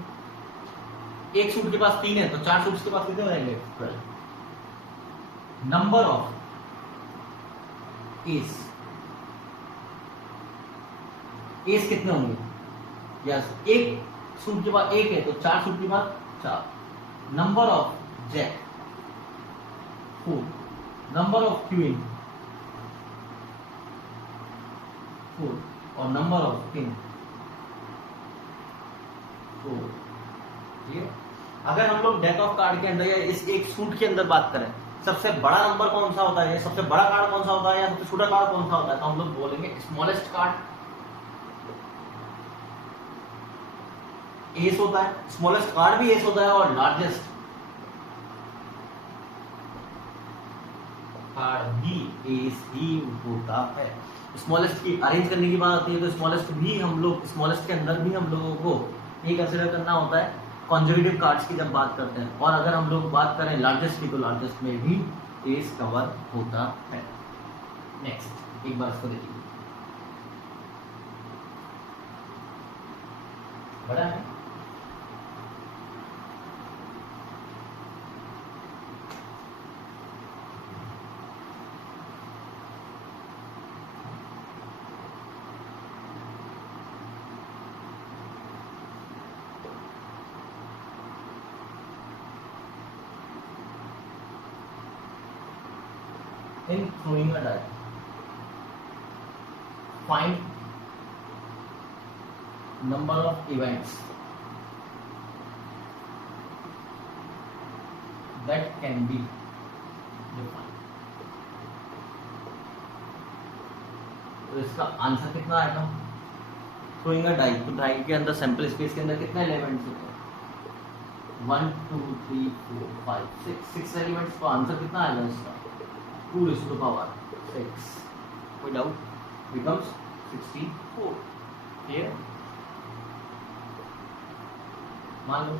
एक सूट के पास 3 है तो 4 सूट्स के पास कितने हो जाएंगे? 12। नंबर ऑफ एस, एस कितने होंगे? यस, एक सूट के बाद 1 है तो 4 सूट के बाद 4। Number of jack 4, number of queen 4, और नंबर ऑफ किंग 4। ठीक है? अगर हम लोग डेक ऑफ कार्ड के अंदर या इस एक सूट के अंदर बात करें, सबसे बड़ा नंबर कौन सा होता है, सबसे बड़ा कार्ड कौन सा होता है, या सबसे छोटा कार्ड कौन सा होता है, तो हम लोग बोलेंगे स्मॉलेस्ट कार्ड एस होता है। स्मॉलेस्ट कार्ड भी एस होता है, और लार्जेस्ट कार्ड भी एस ही होता है। स्मॉलेस्ट की अरेंज करने की बात आती है तो स्मॉलेस्ट भी हम लोग, स्मॉलेस्ट के अंदर भी हम लोगों को ये कंसिडर करना होता है कॉन्जर्वेटिव कार्ड्स की जब बात करते हैं। और अगर हम लोग बात करें लार्जेस्ट की, तो लार्जेस्ट में भी एस कवर होता है। नेक्स्ट एक बार इसको देखिए, बड़ा है। In throwing a die, find number of events that can be defined. तो इसका आंसर कितना आएगा? थ्रोइंग अ डाई, तो डाई के अंदर सैंपल स्पेस के अंदर कितने एलिमेंट्स होते हैं? 1 2 3 4 5 6 एलिमेंट्स। तो आंसर कितना आएगा इसका? 2 raised to the power 6 without becomes 64 here। मान लो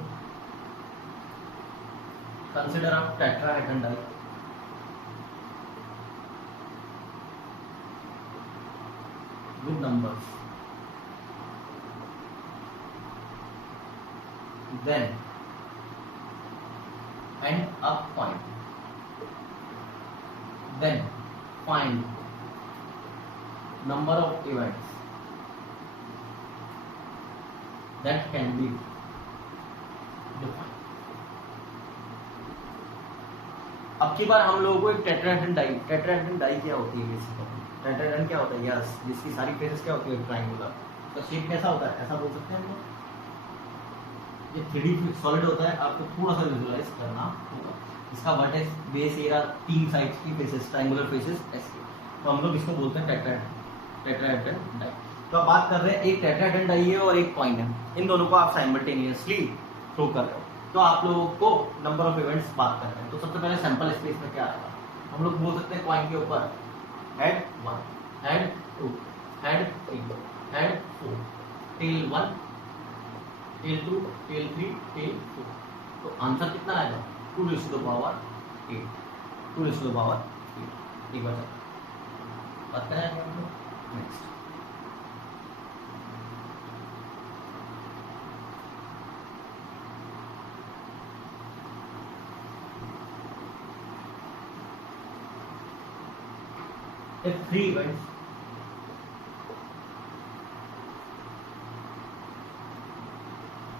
consider a tetrahedron die, with numbers, then and a point, then find number of events that can be defined। अब की बार हम लोगों को एक टेट्राहेड्रन डाई क्या होती है बेसिकली? टेट्राहेड्रन क्या होता है? यस, जिसकी सारी फेसेस क्या होती है? ट्रायंगुलर। तो शेप कैसा होता है? ऐसा बोल सकते हैं हम लोग। ये 3D सॉलिड होता है, आपको थोड़ा सा विजुअलाइज करना होगा। इसका वर्टेक्स, बेस, एरिया, 3 साइड्स की फेसेस, ट्रायंगुलर फेसेस ऐसे। तो हम लोग इसको बोलते हैं टेट्राहेड्रन डाई। तो आप बात कर रहे हैं एक टेट्राहेड्रन डाई है और एक कॉइन है, इन दोनों को आप साइमल्टेनियसली थ्रो कर रहे हो। तो आप लोगों को नंबर ऑफ इवेंट्स बात कर रहे हैं। तो सबसे पहले सैंपल स्पेस में क्या आएगा? हम लोग बोल सकते हैं कॉइन के ऊपर head 1, head 2, head 3, head 4, tail 1, tail 2, tail 3, tail 4। तो आंसर कितना आएगा? 2 raised to the power 8, 2 raised to the power 8। एक बार बात करें हम लोग next. If 3 events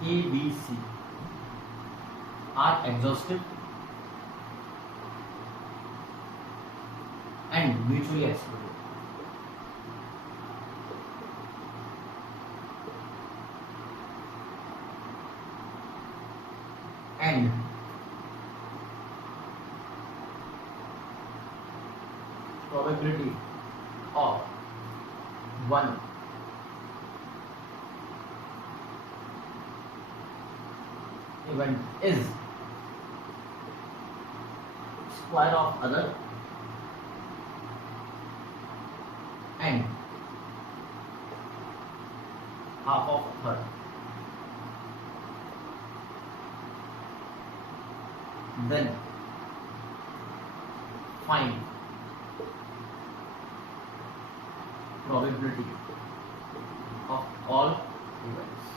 A, B, C are exhaustive and mutually exclusive, and probability of one event is square of other and half of third, then find probability of all events।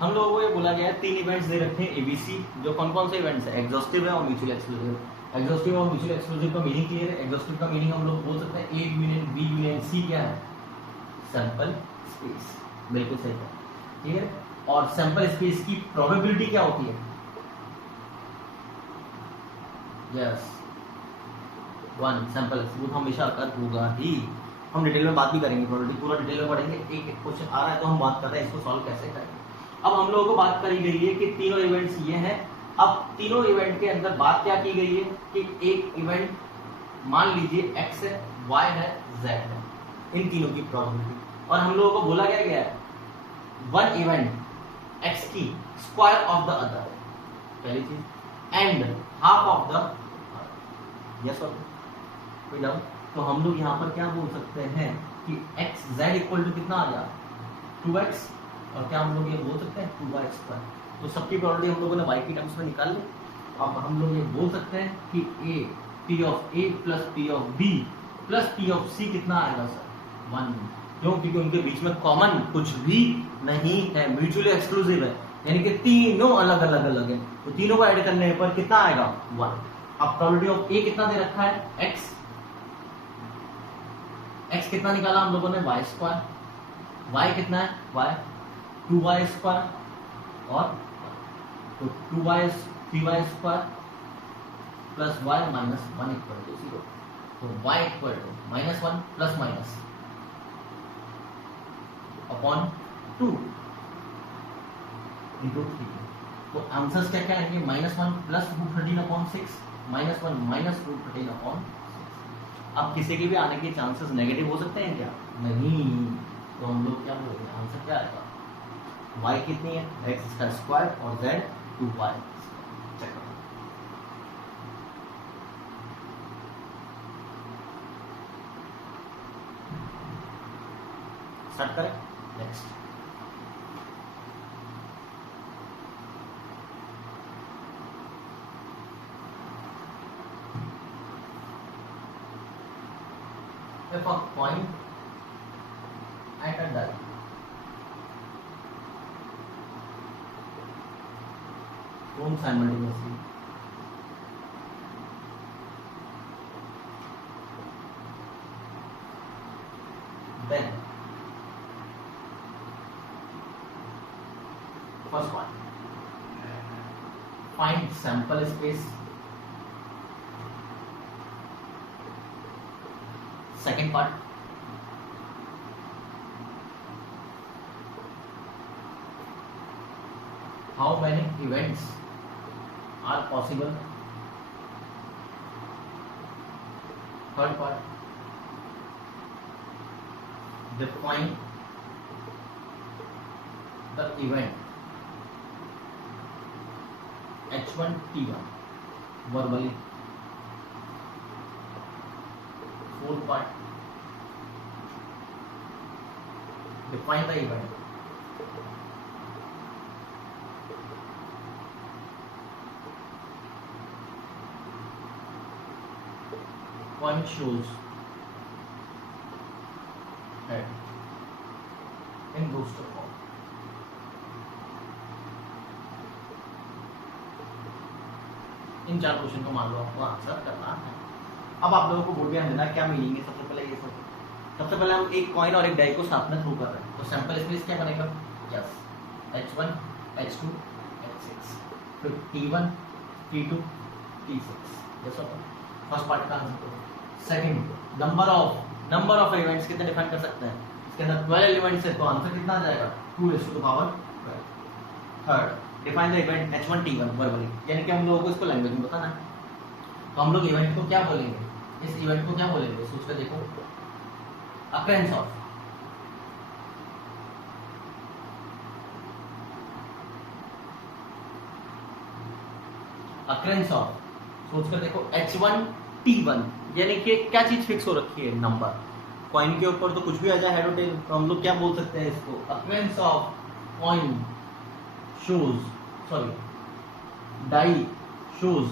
हम लोगों को ये बोला गया है 3 इवेंट्स दे रखे हैं ABC, जो कौन कौन से इवेंट्स है? एग्जॉस्टिव है और म्यूचुअल एक्सक्लूसिव। एग्जॉस्टिव और म्यूचुअल एक्सक्लूसिव का मीनिंग क्लियर है? एग्जॉस्टिव का मीनिंग हम लोग बोल सकते हैं A union B union C क्या है? Sample space. बिल्कुल सही है, ठीक है। और सैंपल स्पेस की प्रोबेबिलिटी क्या होती है? यस, 1 सैंपल वो हमेशा अकर होगा ही। हम डिटेल में बात भी करेंगे, प्रोबेबिलिटी पूरा डिटेल में पढ़ेंगे। एक एक क्वेश्चन आ रहा है तो हम बात कर रहे हैं इसको सॉल्व कैसे करेंगे। अब हम लोगों को बात करी गई है कि तीनों इवेंट्स ये हैं। अब तीनों इवेंट के अंदर बात क्या की गई है कि एक इवेंट मान लीजिए x है, y है, z है, इन तीनों की प्रोबेबिलिटी। और हम लोगों को बोला क्या गया है? 1 इवेंट x की स्क्वायर ऑफ द अदर, पहली चीज, and half of the, yes और कोई डाउट? तो हम लोग यहाँ पर क्या बोल सकते हैं कि x z इक्वल टू कितना आ गया? 2x। और क्या हम लोग ये बोल सकते हैं 2y²। तो सबकी प्रोबेबिलिटी हम लोगों ने y की टर्म्स में निकाल ली। अब हम लोग ये बोल सकते हैं कि P of A plus P of B plus P of C कितना आएगा सर? 1। क्यों? क्योंकि उनके बीच में कॉमन कुछ भी नहीं है, म्यूचुअली एक्सक्लूसिव है, यानी कि तीनों अलग अलग अलग है। तो तीनों को ऐड करने पर कितना आएगा? 1। अब प्रोबेबिलिटी ऑफ ए कितना दे रखा है? x। x कितना निकाला हम लोगों ने? y²। y कितना है? y 2y² और तो 2y 3y² plus y minus 1 equal to 0। तो y equal to -1 plus minus upon 2 into 3। तो आंसर्स क्या क्या आएंगे? -1 प्लस √13 अपॉन 6, -1 माइनस √13 अपॉन 6। अब किसी के भी आने के चांसेस नेगेटिव हो सकते हैं क्या? नहीं। तो हम लोग क्या बोलेंगे? आंसर क्या आएगा? y कितनी है? x का स्क्वायर और z 2y। चेक करो। स्टार्ट करें। Next if a coin at a die thrown simultaneously then first one find sample space, second part how many events are possible, third part define the event H1 T1 verbally, fourth part define the event coin shows head in booster form। In 4 question को मान लो आपको answer करना है। अब आप लोगों को board ध्यान देना क्या मीनिंग है। सबसे पहले ये सबसे पहले हम एक कॉइन और एक डाई को साथ में थ्रो कर रहे हैं, तो सैंपल स्पेस क्या बनेगा? यस H1 H2 H6 फिर T1 T2 T6। यस और फर्स्ट पार्ट का answer. Second number of events कितने डिफाइन कर सकते हैं? इसके अंदर 12 एलिमेंट्स है, तो आंसर कितना आ जाएगा? 2⁻²। Third define the event H1 T1 verbally, यानी कि हम लोगों को इसको लैंग्वेज में बताना है। तो हम लोग इवेंट को क्या बोलेंगे? इस इवेंट को क्या बोलेंगे? सोच कर देखो। अकरेंस ऑफ सोच कर देखो H1 T1, यानी कि क्या चीज फिक्स हो रखी है? नंबर। कॉइन के ऊपर तो कुछ भी आ जाए हेड और टेल, तो हम लोग क्या बोल सकते हैं इसको? Occurrence of coin die shows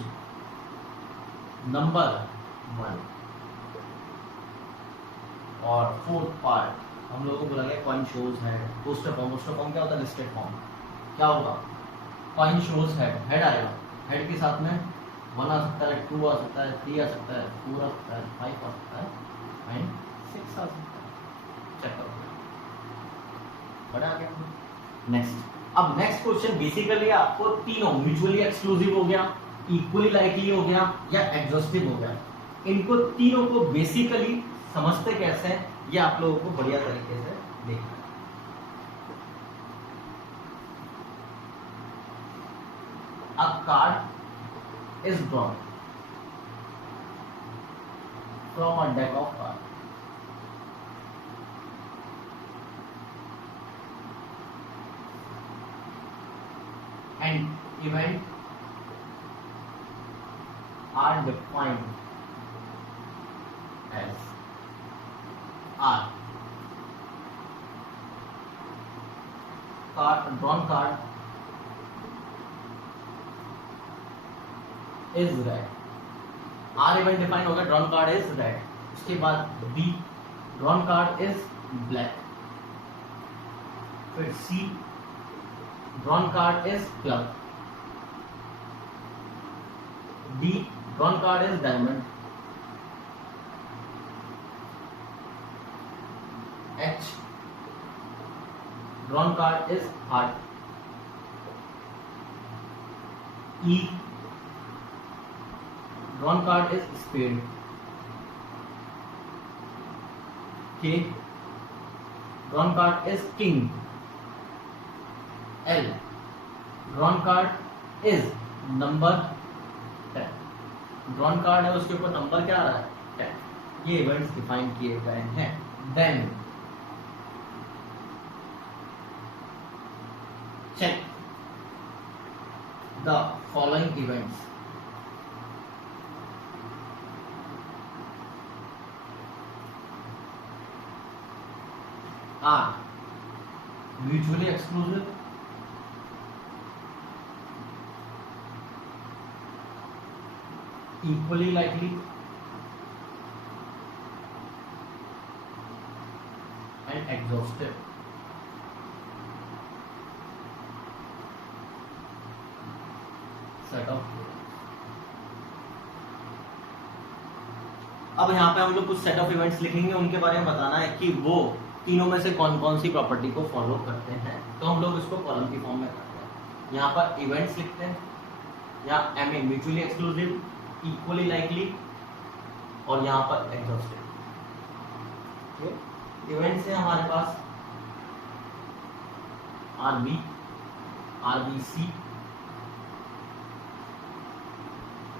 number 1। और फोर्थ पार्ट हम लोगों को बोला गया coin shows head. Roster form क्या होता है? Listed form. क्या होगा? कॉइन शोज हेड आएगा, हेड के साथ में 1 आ सकता है, 2 आ सकता है, 3 आ सकता है, 4 आ सकता है, 5 आ सकता है एंड 6 आ सकता है। चेक करो, बड़ा आ गया। नेक्स्ट, अब नेक्स्ट क्वेश्चन बेसिकली आपको तीनों म्यूचुअली एक्सक्लूसिव हो गया, इक्वली लाइकली हो गया या एग्जॉस्टिव हो गया, इनको तीनों को बेसिकली समझते कैसे हैं ये आप लोगों को बढ़िया तरीके से देखना है। A card is drawn from a deck of cards and events are defined as R. Drawn card is red. R event define हो गया, ड्रॉन कार्ड इज रेड। उसके बाद B drawn card is black. फिर C, drawn card is club. D, drawn card is diamond. H, drawn card is heart. E, drawn card is spade. K, drawn card is king. L, drawn card is number 10। Drawn card है, उसके ऊपर number क्या आ रहा है? 10। ये events define किए गए हैं। Then check the following events. Are mutually exclusive, equally likely, and exhaustive. Set of. अब यहाँ पे हम लोग कुछ सेट ऑफ इवेंट्स लिखेंगे, उनके बारे में बताना है कि वो तीनों में से कौन कौन सी प्रॉपर्टी को फॉलो करते हैं। तो हम लोग इसको कॉलम की फॉर्म में करते हैं। यहाँ पर इवेंट्स लिखते हैं, यहाँ M A mutually exclusive, equally likely, और यहाँ पर एग्जॉस्टिव। इवेंट्स है हमारे पास RB, RBC,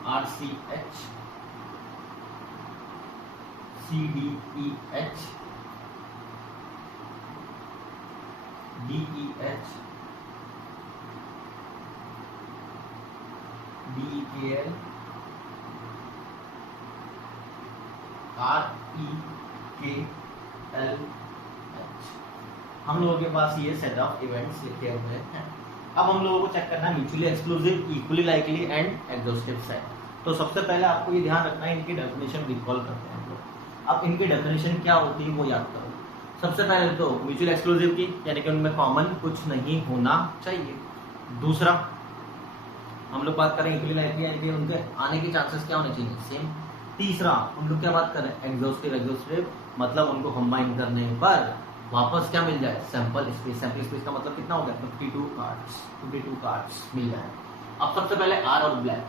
RCH, CDEH, DEH, DEKL, REKLH। हम लोगों के पास ये सेट ऑफ इवेंट्स लिखे हुए हैं। अब हम लोगों को चेक करना है mutually exclusive, equally likely and exhaustive set. तो सबसे पहले आपको ये ध्यान रखना है, इनकी डेफिनेशन रिकॉल करते हैं हम लोग। अब इनकी डेफिनेशन क्या होती है वो याद करो। सबसे पहले तो म्यूचुअल एक्सक्लूसिव की, यानी कि उनमें कॉमन कुछ नहीं होना चाहिए। दूसरा, हम लोग बात करें इक्वली लाइकली, यानी कि उनके आने के चांसेस क्या होने चाहिए? सेम। तीसरा, हम लोग क्या बात कर रहे हैं? एग्जॉस्टिव। एग्जॉस्टिव मतलब उनको कंबाइन करने पर वापस क्या मिल जाए? Sample space. सैंपल स्पेस का मतलब कितना हो गया? 52 कार्ड्स मिल जाए। अब सबसे पहले आर और ब्लैक,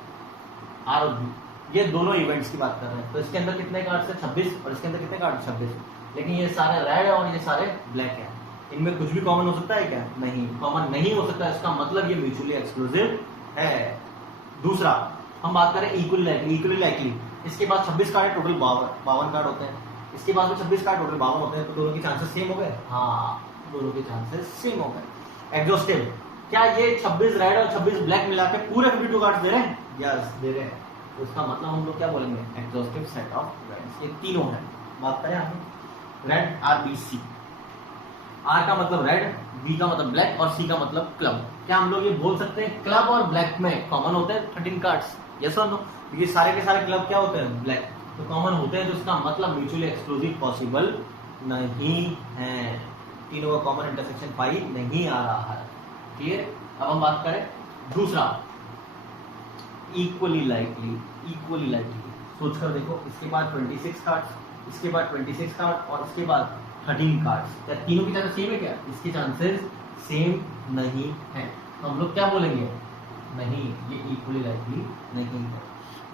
आर और बी, ये दोनों इवेंट्स की बात कर रहे हैं। तो इसके अंदर कितने कार्ड्स हैं? 26। और इसके अंदर कितने कार्ड? 26। लेकिन ये सारे रेड है और ये सारे ब्लैक है। इनमें कुछ भी कॉमन हो सकता है क्या? नहीं, कॉमन नहीं हो सकता। इसका मतलब ये म्यूचुअली एक्सक्लूसिव है। दूसरा, हम बात करें इक्वली लाइकली। इक्वली लाइकली, इसके बाद 26 कार्ड है, टोटल 52 कार्ड होते हैं। इसके बाद में 26 कार्ड, टोटल 52 होते हैं। तो दोनों के चांसेस सेम हो गए। हाँ, दोनों के चांसेस सेम हो गए। एग्जॉस्टिव, क्या ये 26 रेड और 26 ब्लैक मिला के पूरे 52 कार्ड दे रहे हैं? यस, दे रहे हैं। तो इसका मतलब हम लोग क्या बोलेंगे? Exhaustive set of events. ये तीनों है। बात करें हम red, R, B, C. R का मतलब रेड, बी का मतलब ब्लैक और सी का मतलब क्लब। क्या हम लोग ये बोल सकते हैं क्लब और ब्लैक में कॉमन होते हैं 13 कार्ड्स? यस और नो? क्योंकि सारे के सारे क्लब क्या होते हैं? ब्लैक। तो कॉमन होते हैं, तो इसका मतलब म्यूचुअली एक्सक्लूसिव पॉसिबल नहीं है। तीनों का कॉमन इंटरसेक्शन पाई नहीं आ रहा है। क्लियर? अब हम बात करें दूसरा, इक्वली लाइकली। इक्वली लाइकली सोचकर देखो, इसके बाद 26 कार्ड्स, इसके बाद 26 कार्ड और इसके बाद 13 कार्ड्स। क्या तीनों की चांसेस सेम है क्या? इसके चांसेस सेम नहीं है। तो हम लोग क्या बोलेंगे? नहीं, ये इक्वली लाइकली नहीं है।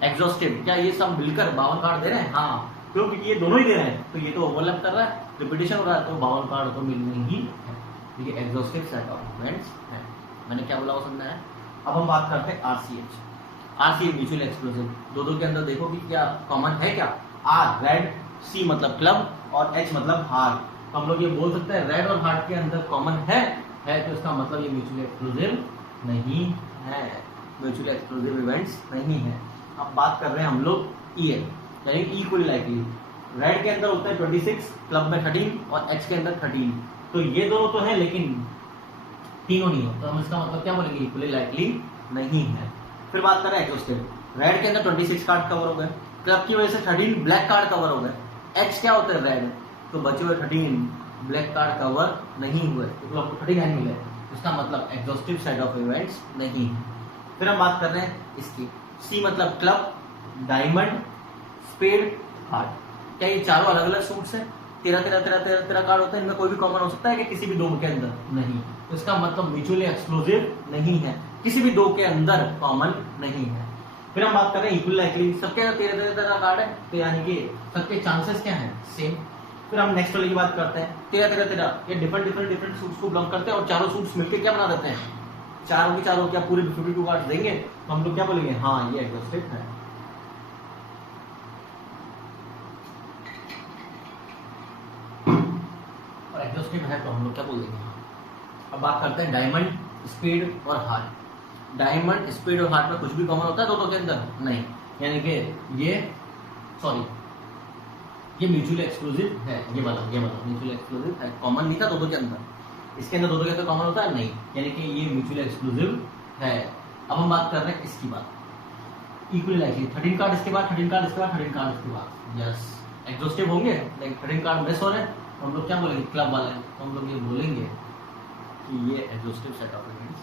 एग्जॉस्टिव, क्या ये सब मिलकर 52 कार्ड दे रहे हैं? हाँ, क्योंकि ये दोनों ही दे रहे हैं, तो ये तो ओवरलैप कर रहा है, रिपीटेशन हो रहा है, तो 52 कार्ड तो मिलने ही है। ये एग्जॉस्टिव सेट ऑफ इवेंट्स है। मैंने क्या बोला वो समझना है। अब हम बात करते हैं आरसीएच। RCH mutual exclusive. दोनों के अंदर देखो कि क्या कॉमन है क्या? आर रेड, सी मतलब क्लब और एच मतलब हार्ट। तो हम लोग ये बोल सकते हैं रेड और हार्ट के अंदर कॉमन है, तो इसका मतलब ये म्यूचुअल एक्सक्लूसिव नहीं है। म्यूचुअल एक्सक्लूसिव इवेंट्स नहीं है। अब बात कर रहे हैं हम लोग ई यानी इक्वली लाइकली। रेड के अंदर होता है 26, क्लब में 13 और एच के अंदर 13। तो ये दोनों तो है लेकिन तीनों नहीं हो, तो हम इसका मतलब क्या बोलेंगे? इक्वली लाइकली नहीं है। फिर बात करें एग्जॉस्टिव। रेड के अंदर 26 कार्ड कवर हो गए, क्लब की वजह से 13 ब्लैक कार्ड कवर हो गए। एच क्या होता है? रेड, तो बचे हुए 13 ब्लैक कार्ड कवर नहीं हुए, तो आपको 39 मिले, इसका मतलब एग्जॉस्टिव सेट ऑफ इवेंट्स नहीं है। फिर हम बात कर रहे हैं इसकी, सी मतलब क्लब, डायमंड, स्पेड, हार्ट। क्या ये चारों अलग अलग सूट्स हैं? 13 कार्ड होते हैं, इनमें कोई भी कॉमन हो सकता है कि किसी भी दो के अंदर? नहीं। तो इसका मतलब म्यूचुअली एक्सक्लूसिव नहीं है, किसी भी दो के अंदर कॉमन नहीं है। फिर हम बात कर रहे हैं इक्वल लाइकली, सबके 13 कार्ड है, तो यानी कि सबके चांसेस क्या हैं? सेम। फिर हम नेक्स्ट वाले की बात करते हैं, 13 ये डिफरेंट सूट्स को बिलोंग करते हैं, और चारों सूट्स मिलकर क्या बना देते हैं? चारों की चारों क्या पूरे 52 कार्ड देंगे, तो हम लोग क्या बोलेंगे? हाँ, ये एग्जॉस्टिव है। और एग्जॉस्टिव है तो हम लोग क्या बोलेंगे? अब बात करते हैं डायमंड, स्पीड और हार्ट। डायमंड, स्पीड और हार्ट में कुछ भी कॉमन होता है दोनों के अंदर? नहीं। यानी कि ये म्यूचुअली एक्सक्लूसिव है, ये वाला म्यूचुअली एक्सक्लूसिव है, कॉमन नहीं था दोनों के अंदर। इसके अंदर दोनों के अंदर कॉमन होता है? नहीं। यानी कि ये म्यूचुअली एक्सक्लूसिव है। अब हम बात कर रहे हैं इसकी बात, इक्वली लाइकली, 13 कार्ड इसके बाद, 13 कार्ड इसके बाद, 13 कार्ड इसके बाद, यस एग्जॉस्टिव होंगे। लाइक 13 कार्ड मिस हो रहे हैं, तो हम लोग क्या बोलेंगे? क्लब वाले, तो हम लोग ये बोलेंगे कि ये exhaustive set of events.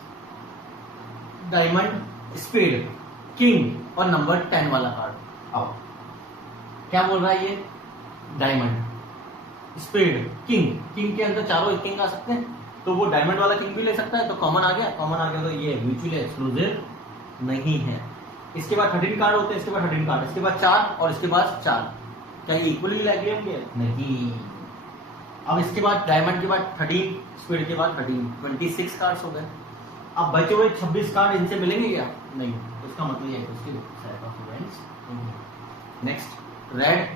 Diamond, speed, king और नंबर 10 वाला कार्ड। आओ, क्या बोल रहा है ये? डायमंड, स्पीड, किंग के अंदर चारों किंग आ सकते हैं, तो वो डायमंड वाला किंग भी ले सकता है, तो कॉमन आ गया, तो ये म्यूचुअली एक्सक्लूसिव नहीं है। इसके बाद 13 कार्ड होते हैं, इसके बाद 13 कार्ड, इसके बाद 4 और इसके बाद 4, क्या ये इक्वली लाइकली होंगे? नहीं। अब इसके बाद डायमंड के बाद 13, स्पीड के बाद 13, 26 कार्ड्स हो गए। अब बचे हुए 26 कार्ड इनसे मिलेंगे क्या? नहीं। तो इसका मतलब ये है कि उसकी सेट ऑफ इवेंट्स नहीं है। नेक्स्ट, रेड,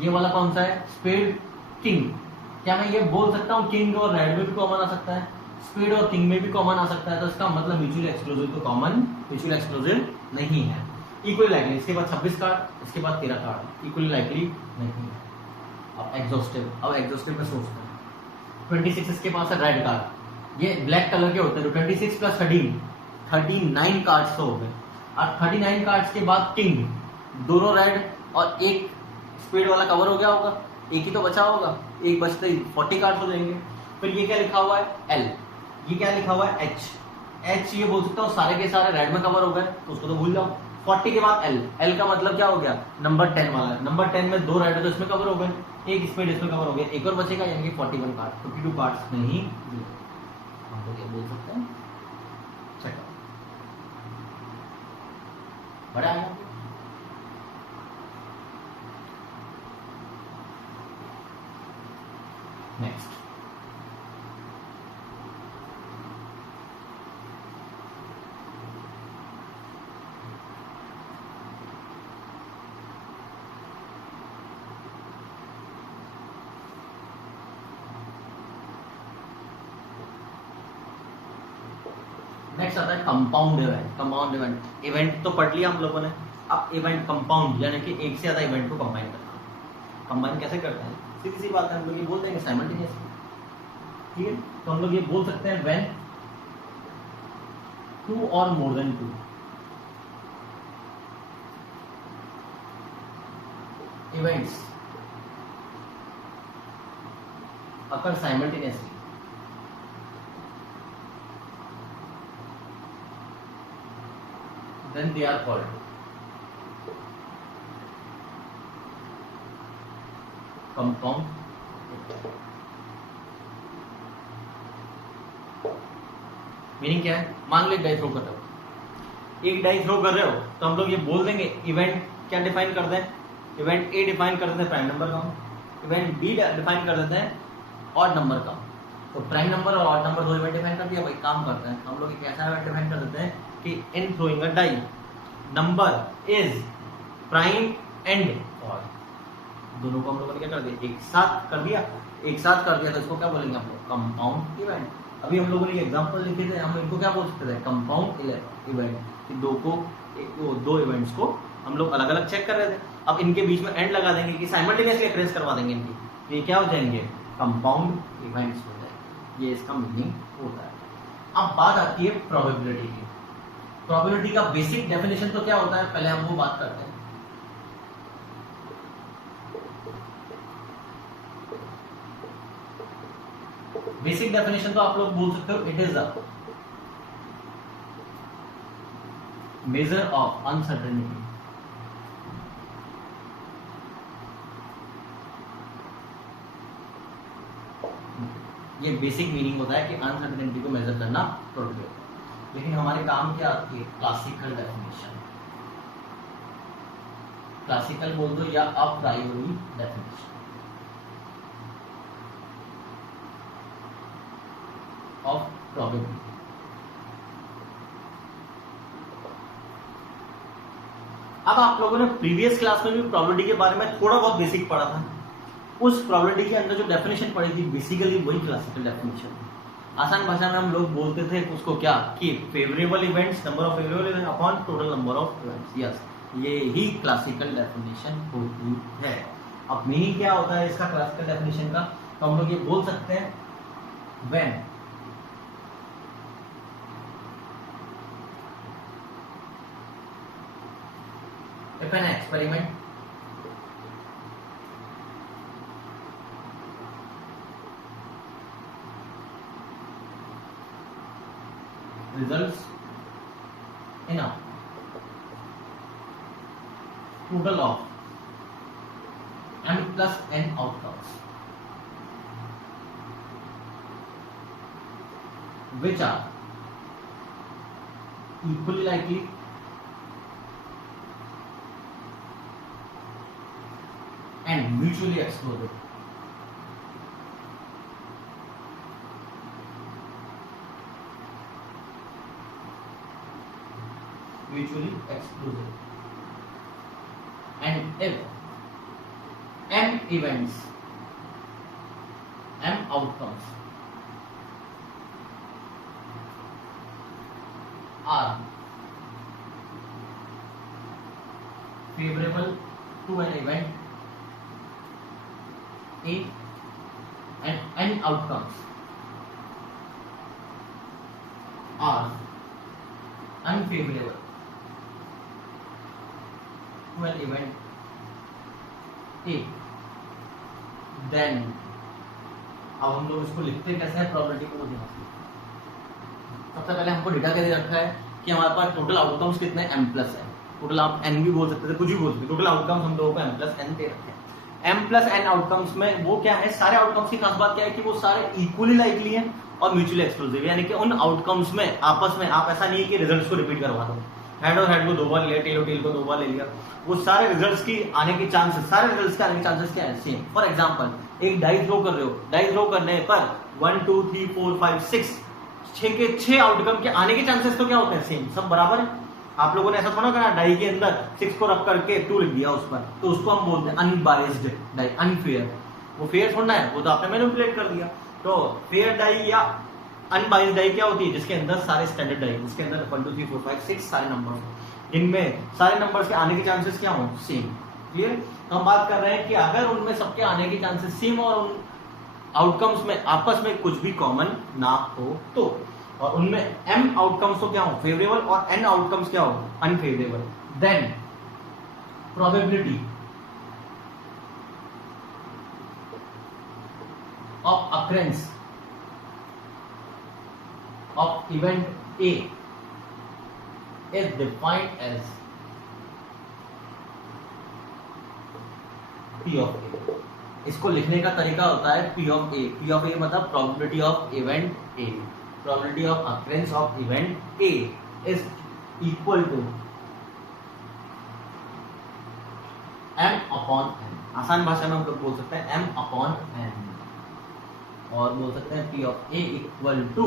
ये वाला कौन सा है? Speed, king. क्या मैं ये बोल सकता हूँ किंग और रेड में भी कॉमन आ सकता है, स्पीड और किंग में भी कॉमन आ सकता है? तो इसका मतलब म्यूचुअली एक्सक्लूसिव तो कॉमन, म्यूचुअली एक्सक्लूसिव नहीं है। इक्वली लाइकली, इसके बाद 26 कार्ड, इसके बाद 13 कार्ड, इक्वली लाइकली नहीं है। अब एग्जॉस्टिव में सोचते हैं, 26 इसके पास है रेड कार्ड, ये ब्लैक कलर के होते हैं, तो 26 प्लस 13, 39 कार्ड्स तो हो गए। और 39 कार्ड्स के बाद किंग, दोनों रेड और एक स्पीड वाला कवर हो गया होगा, एक ही तो बचा होगा, एक बचते ही 40 कार्ड्स हो जाएंगे। फिर ये क्या लिखा हुआ है? एल, ये क्या लिखा हुआ है? एच, ये बोल सकता हूँ सारे के सारे रेड में कवर हो गए, तो उसको तो भूल जाओ। 40 के बाद एल का मतलब क्या हो गया? नंबर 10 वाला, नंबर 10 में 2 रेड है तो इसमें कवर हो गए, एक स्पीड इसमें कवर हो गया, एक और बचेगा, यानी कि 41 कार्ड, 52 कार्ड्स नहीं हम लोग ये बोल सकते हैं। चलो बड़ा आया। नेक्स्ट, नेक्स्ट आता है कंपाउंड इवेंट। कंपाउंड इवेंट तो पढ़ लिया हम लोगों ने। अब इवेंट कंपाउंड यानी कि एक से ज्यादा इवेंट को कंबाइन करना। कंबाइन कैसे करते हैं? सीधी सी बात है, हम लोग ये बोल देंगे साइमल्टेनियसली, ठीक है? तो हम लोग ये बोल सकते हैं व्हेन 2 और more than 2 events occur simultaneously, then they are called compound। Meaning क्या है? मान लो एक डाई थ्रो कर रहे हो, एक डाई थ्रो कर रहे हो, तो हम लोग ये बोल देंगे इवेंट क्या डिफाइन करते हैं? इवेंट ए डिफाइन कर देते हैं prime number count, event B define कर देते हैं ऑड नंबर काउंट। तो प्राइम नंबर और ऑड नंबर दो इवेंट डिफाइन कर दिया, भाई काम करते हैं। हम लोग एक ऐसा इवेंट डिफाइन कर देते हैं कि in throwing a die number is prime and odd, दोनों को हम लोगों ने क्या कर दिया? एक साथ कर दिया, एक साथ कर दिया, तो इसको क्या बोलेंगे हम लोग? Compound event. अभी हम लोगों ने एग्जांपल लिखे थे, हम इनको क्या बोल सकते थे? कंपाउंड इवेंट, कि दो इवेंट्स को हम लोग अलग अलग चेक कर रहे थे। अब इनके बीच में एंड लगा देंगे कि साइमल्टेनियसली अक्रेंस करवा देंगे इनकी, ये क्या हो जाएंगे? कंपाउंड इवेंट्स हो जाएंगे। ये इसका मीनिंग होता है। अब बात आती है प्रोबेबिलिटी की। प्रोबेबिलिटी का बेसिक डेफिनेशन तो क्या होता है, पहले हम वो बात करते हैं। बेसिक डेफिनेशन तो आप लोग बोल सकते हो, it is a measure of uncertainty, ये बेसिक मीनिंग होता है कि अनसर्टेनिटी को मेजर करना प्रोबेबिलिटी। लेकिन हमारे काम क्या आती है, क्लासिकल डेफिनेशन, क्लासिकल बोल दो या अप्रायोरी डेफिनेशन ऑफ प्रोबेबिलिटी। अब आप लोगों ने प्रीवियस क्लास में भी प्रोबेबिलिटी के बारे में थोड़ा बहुत बेसिक पढ़ा था, उस प्रोबेबिलिटी के अंदर जो डेफिनेशन पढ़ी थी बेसिकली वही क्लासिकल डेफिनेशन थी। आसान भाषा में हम लोग बोलते थे उसको क्या, कि favourable events, number of favourable events upon total number of events. Yes, ये ही क्लासिकल डेफिनेशन होती है। अब मीनिंग क्या होता है इसका, क्लासिकल डेफिनेशन का, तो हम लोग ये बोल सकते हैं when if an experiment results in a total of m plus n outcomes which are equally likely and mutually exclusive, mutually exclusive, and if m events, m outcomes are favorable to an event A and n outcomes are unfavorable to an event A, then अब हम लोग इसको लिखते कैसे हैं, probability को ध्यान से। सबसे पहले हमको डेटा क्या दे रखा है कि हमारे पास टोटल आउटकम्स कितने हैं, m प्लस n, टोटल आप n भी बोल सकते थे, कुछ भी बोल सकते, टोटल आउटकम्स हम लोगों को m प्लस n दे रखे हैं। m प्लस n आउटकम्स में वो क्या है, सारे आउटकम्स की खास बात क्या है कि वो सारे इक्वली लाइकली हैं और म्यूचुअली एक्सक्लूसिव, यानी कि उन आउटकम्स में आपस में आप ऐसा नहीं है कि रिजल्ट्स को रिपीट करवा दो, हेड और हेड को 2 बार लिया, टेल और टेल को 2 बार ले लिया, वो सारे रिजल्ट्स की आने के चांसेस, सारे रिजल्ट्स के आने के चांसेस क्या है, सेम। फॉर एग्जांपल एक डाई थ्रो कर रहे हो, डाई थ्रो करने पर 1 2 3 4 5 6 6 के 6 आउटकम के आने के चांसेस तो क्या होते हैं, सेम, सब बराबर है। आप लोगों ने ऐसा थोड़ा करा डाई के अंदर 6 को रख करके 2 लिख दिया उस पर, तो उसको हम बोलते हैं अनबायस्ड डाई, अनफेयर। वो फेयर थोड़ा है, वो तो आपने मैनिपुलेट कर दिया। तो फेयर डाई या अनबायस्ड डाई क्या होती है, जिसके अंदर सारे स्टैंडर्ड डाई, जिसके अंदर 1 2 3 4 5 6 सारे नंबर, इनमें सारे नंबर्स के आने के चांसेस क्या हो, सेम। क्लियर। तो हम बात कर रहे हैं कि अगर उनमें सबके आने के चांसेस सेम और उन आउटकम्स में आपस में कुछ भी कॉमन ना हो तो, और उनमें m आउटकम्स तो क्या हो, फेवरेबल, और n आउटकम्स क्या हो, unfavourable, then probability of occurrence of event A is defined as P of A। इसको लिखने का तरीका होता है P of A। P of A मतलब probability of event A, probability of occurrence of event A is equal to m upon n। आसान भाषा में हम लोग बोल सकते हैं m upon n, और बोल सकते हैं P of A equal to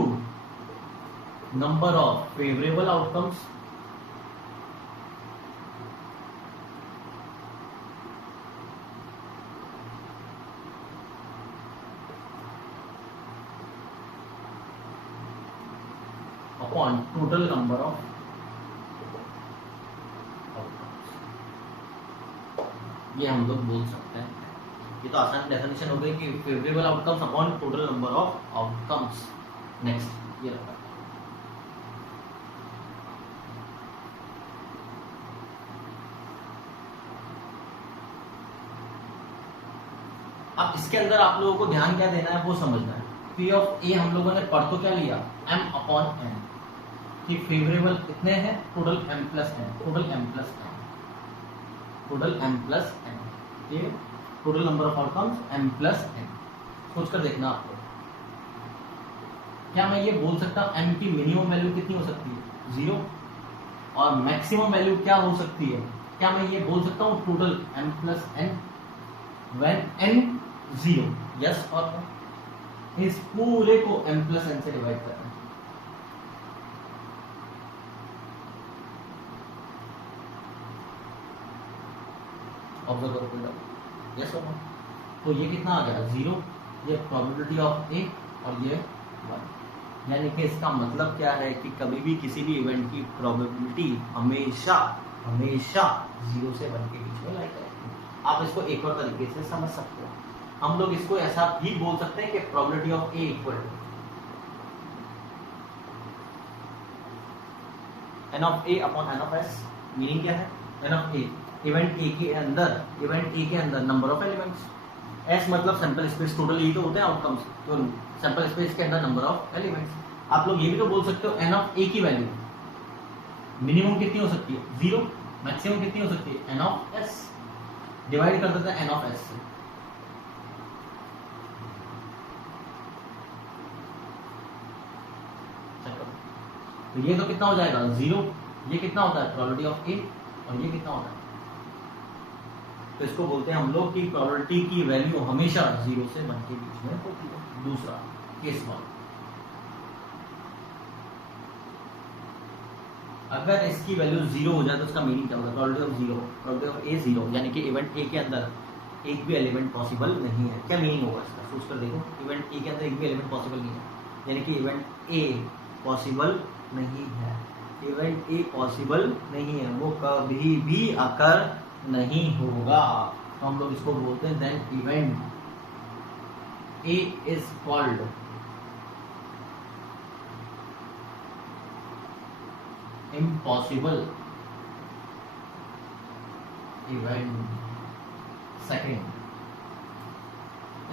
number of favorable outcomes upon total number of outcomes। ये हम लोग बोल सकते हैं, ये तो आसान डेफिनेशन हो गई कि favourable outcomes upon total number of outcomes. Next ये रखा, अब इसके अंदर आप लोगों को ध्यान क्या देना है वो समझना है पी ऑफ ए हम लोगों ने पढ़ तो क्या लिया, m अपॉन n, कि फेवरेबल कितने हैं, total m plus n, total m plus n, total m plus n, ये total number of outcomes m plus n। सोच कर देखना आपको, क्या मैं ये बोल सकता हूँ m की मिनिमम वैल्यू कितनी हो सकती है, 0, और मैक्सिमम वैल्यू क्या हो सकती है, क्या मैं ये बोल सकता हूँ total m plus n when n 0, yes और नो? इस पूरे को m प्लस n से डिवाइड करना है। ऑब्जर्व करो, यस और नो? तो ये कितना आ गया, 0, ये प्रोबेबिलिटी ऑफ ए और ये 1। यानी कि इसका मतलब क्या है कि कभी भी किसी भी इवेंट की प्रोबेबिलिटी हमेशा हमेशा 0 से 1 के बीच में लाई करेगी। आप इसको एक और तरीके से समझ सकते हो, हम लोग इसको ऐसा भी बोल सकते हैं कि probability of A equal to n of a upon n of s। Meaning क्या है, n of a event a के अंदर नंबर ऑफ एलिमेंट्स, s मतलब सैंपल स्पेस, टोटल यही तो होते हैं आउटकम्स, तो सैंपल स्पेस के अंदर नंबर ऑफ एलिमेंट्स। आप लोग ये भी तो बोल सकते हो n ऑफ a की वैल्यू मिनिमम कितनी हो सकती है, 0, मैक्सिमम कितनी हो सकती है, n ऑफ s, डिवाइड कर देते हैं n ऑफ s से। तो ये तो कितना हो जाएगा, 0, ये कितना होता है प्रोबेबिलिटी ऑफ ए, और ये कितना होता है, तो इसको बोलते हैं हम लोग कि प्रोबेबिलिटी की वैल्यू हमेशा 0 से 1 के बीच में होती है। दूसरा केस 1, अगर इसकी वैल्यू 0 हो जाए तो उसका मीनिंग क्या होगा, प्रोबेबिलिटी ऑफ 0, प्रोबेबिलिटी ऑफ ए 0, यानी कि इवेंट ए के अंदर एक भी एलिमेंट पॉसिबल नहीं है। क्या मीनिंग होगा इसका, सोच कर देखो, इवेंट ए के अंदर एक भी एलिमेंट पॉसिबल नहीं है, यानी कि इवेंट ए पॉसिबल नहीं है, इवेंट ए पॉसिबल नहीं है, वो कभी भी अकर नहीं होगा। तो हम लोग इसको बोलते हैं then event A is called impossible event. Second,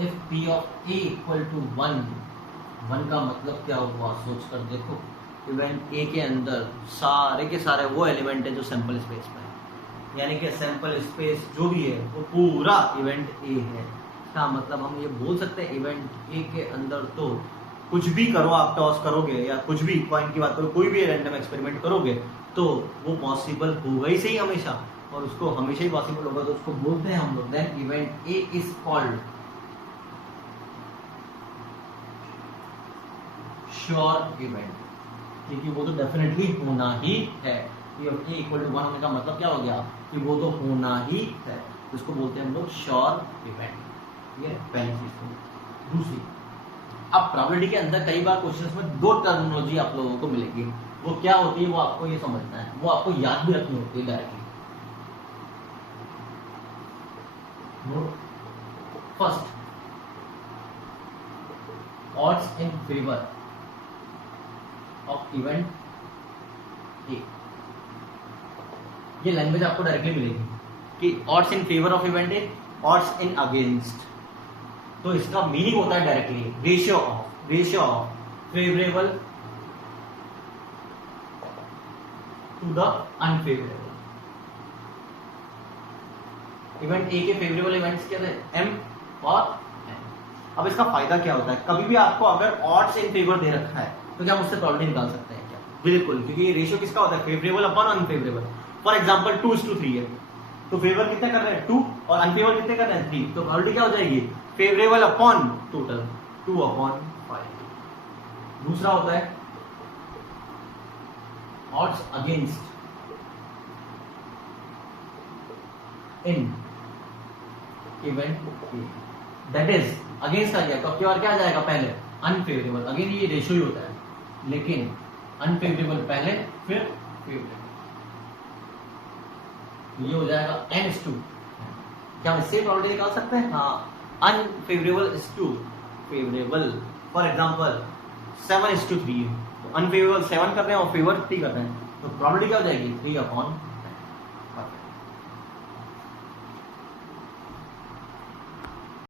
if P of A equal to 1 का मतलब क्या हुआ, सोच कर देखो, इवेंट ए के अंदर सारे के सारे वो एलिमेंट है जो सैंपल स्पेस में है, यानी कि सैंपल स्पेस जो भी है वो पूरा इवेंट ए है। इसका मतलब हम ये बोल सकते हैं इवेंट ए के अंदर तो कुछ भी करो, आप टॉस करोगे या कुछ भी कॉइन की बात करो, कोई भी रैंडम एक्सपेरिमेंट करोगे तो वो पॉसिबल होगा ही सही हमेशा, और उसको हमेशा ही पॉसिबल होगा, तो उसको बोलते हैं हम लोग then event A is called sure event, क्योंकि वो तो डेफिनेटली होना ही है। ये इक्वल टू 1 होने का मतलब क्या हो गया कि वो तो होना ही है, उसको बोलते हैं हम लोग श्योर इवेंट। ये पहली चीज। दूसरी, अब प्रोबेबिलिटी के अंदर कई बार क्वेश्चंस में 2 टर्मिनोलॉजी आप लोगों को मिलेगी, वो क्या होती है वो आपको ये समझना है, वो आपको याद भी रखनी होती है directly. First, odds in favor of event A, ये लैंग्वेज आपको डायरेक्टली मिलेगी कि odds in favor of event A, odds in against। तो इसका मीनिंग होता है directly ratio of favourable to the unfavourable. Event A के फेवरेबल इवेंट्स क्या थे, m और n। अब इसका फायदा क्या होता है, कभी भी आपको अगर ऑड्स इन फेवर दे रखा है तो क्या हम उससे प्रोबेबिलिटी निकाल सकते हैं क्या, बिल्कुल, क्योंकि ये रेशियो किसका होता है, favourable upon unfavourable. For example 2:3 है, तो फेवर कितने कर रहे हैं 2 और अनफेवर कितने कर रहे हैं 3, तो प्रोबेबिलिटी क्या हो जाएगी, फेवरेबल अपॉन टोटल 2/5। दूसरा होता है odds against in event A, that is against आ गया, तो क्या आ जाएगा पहले अनफेवरेबल, अगेन ये रेशियो ही होता है, लेकिन अनफेवरेबल पहले फिर फेवरेबल, ये हो जाएगा n/2। क्या हम इससे प्रोबेबिलिटी निकाल सकते हैं, हाँ, unfavourable is to favourable. For example 7:3, तो अनफेवरेबल 7 कर रहे हैं और फेवर 3 कर रहे हैं, तो प्रोबेबिलिटी क्या हो जाएगी 3/5।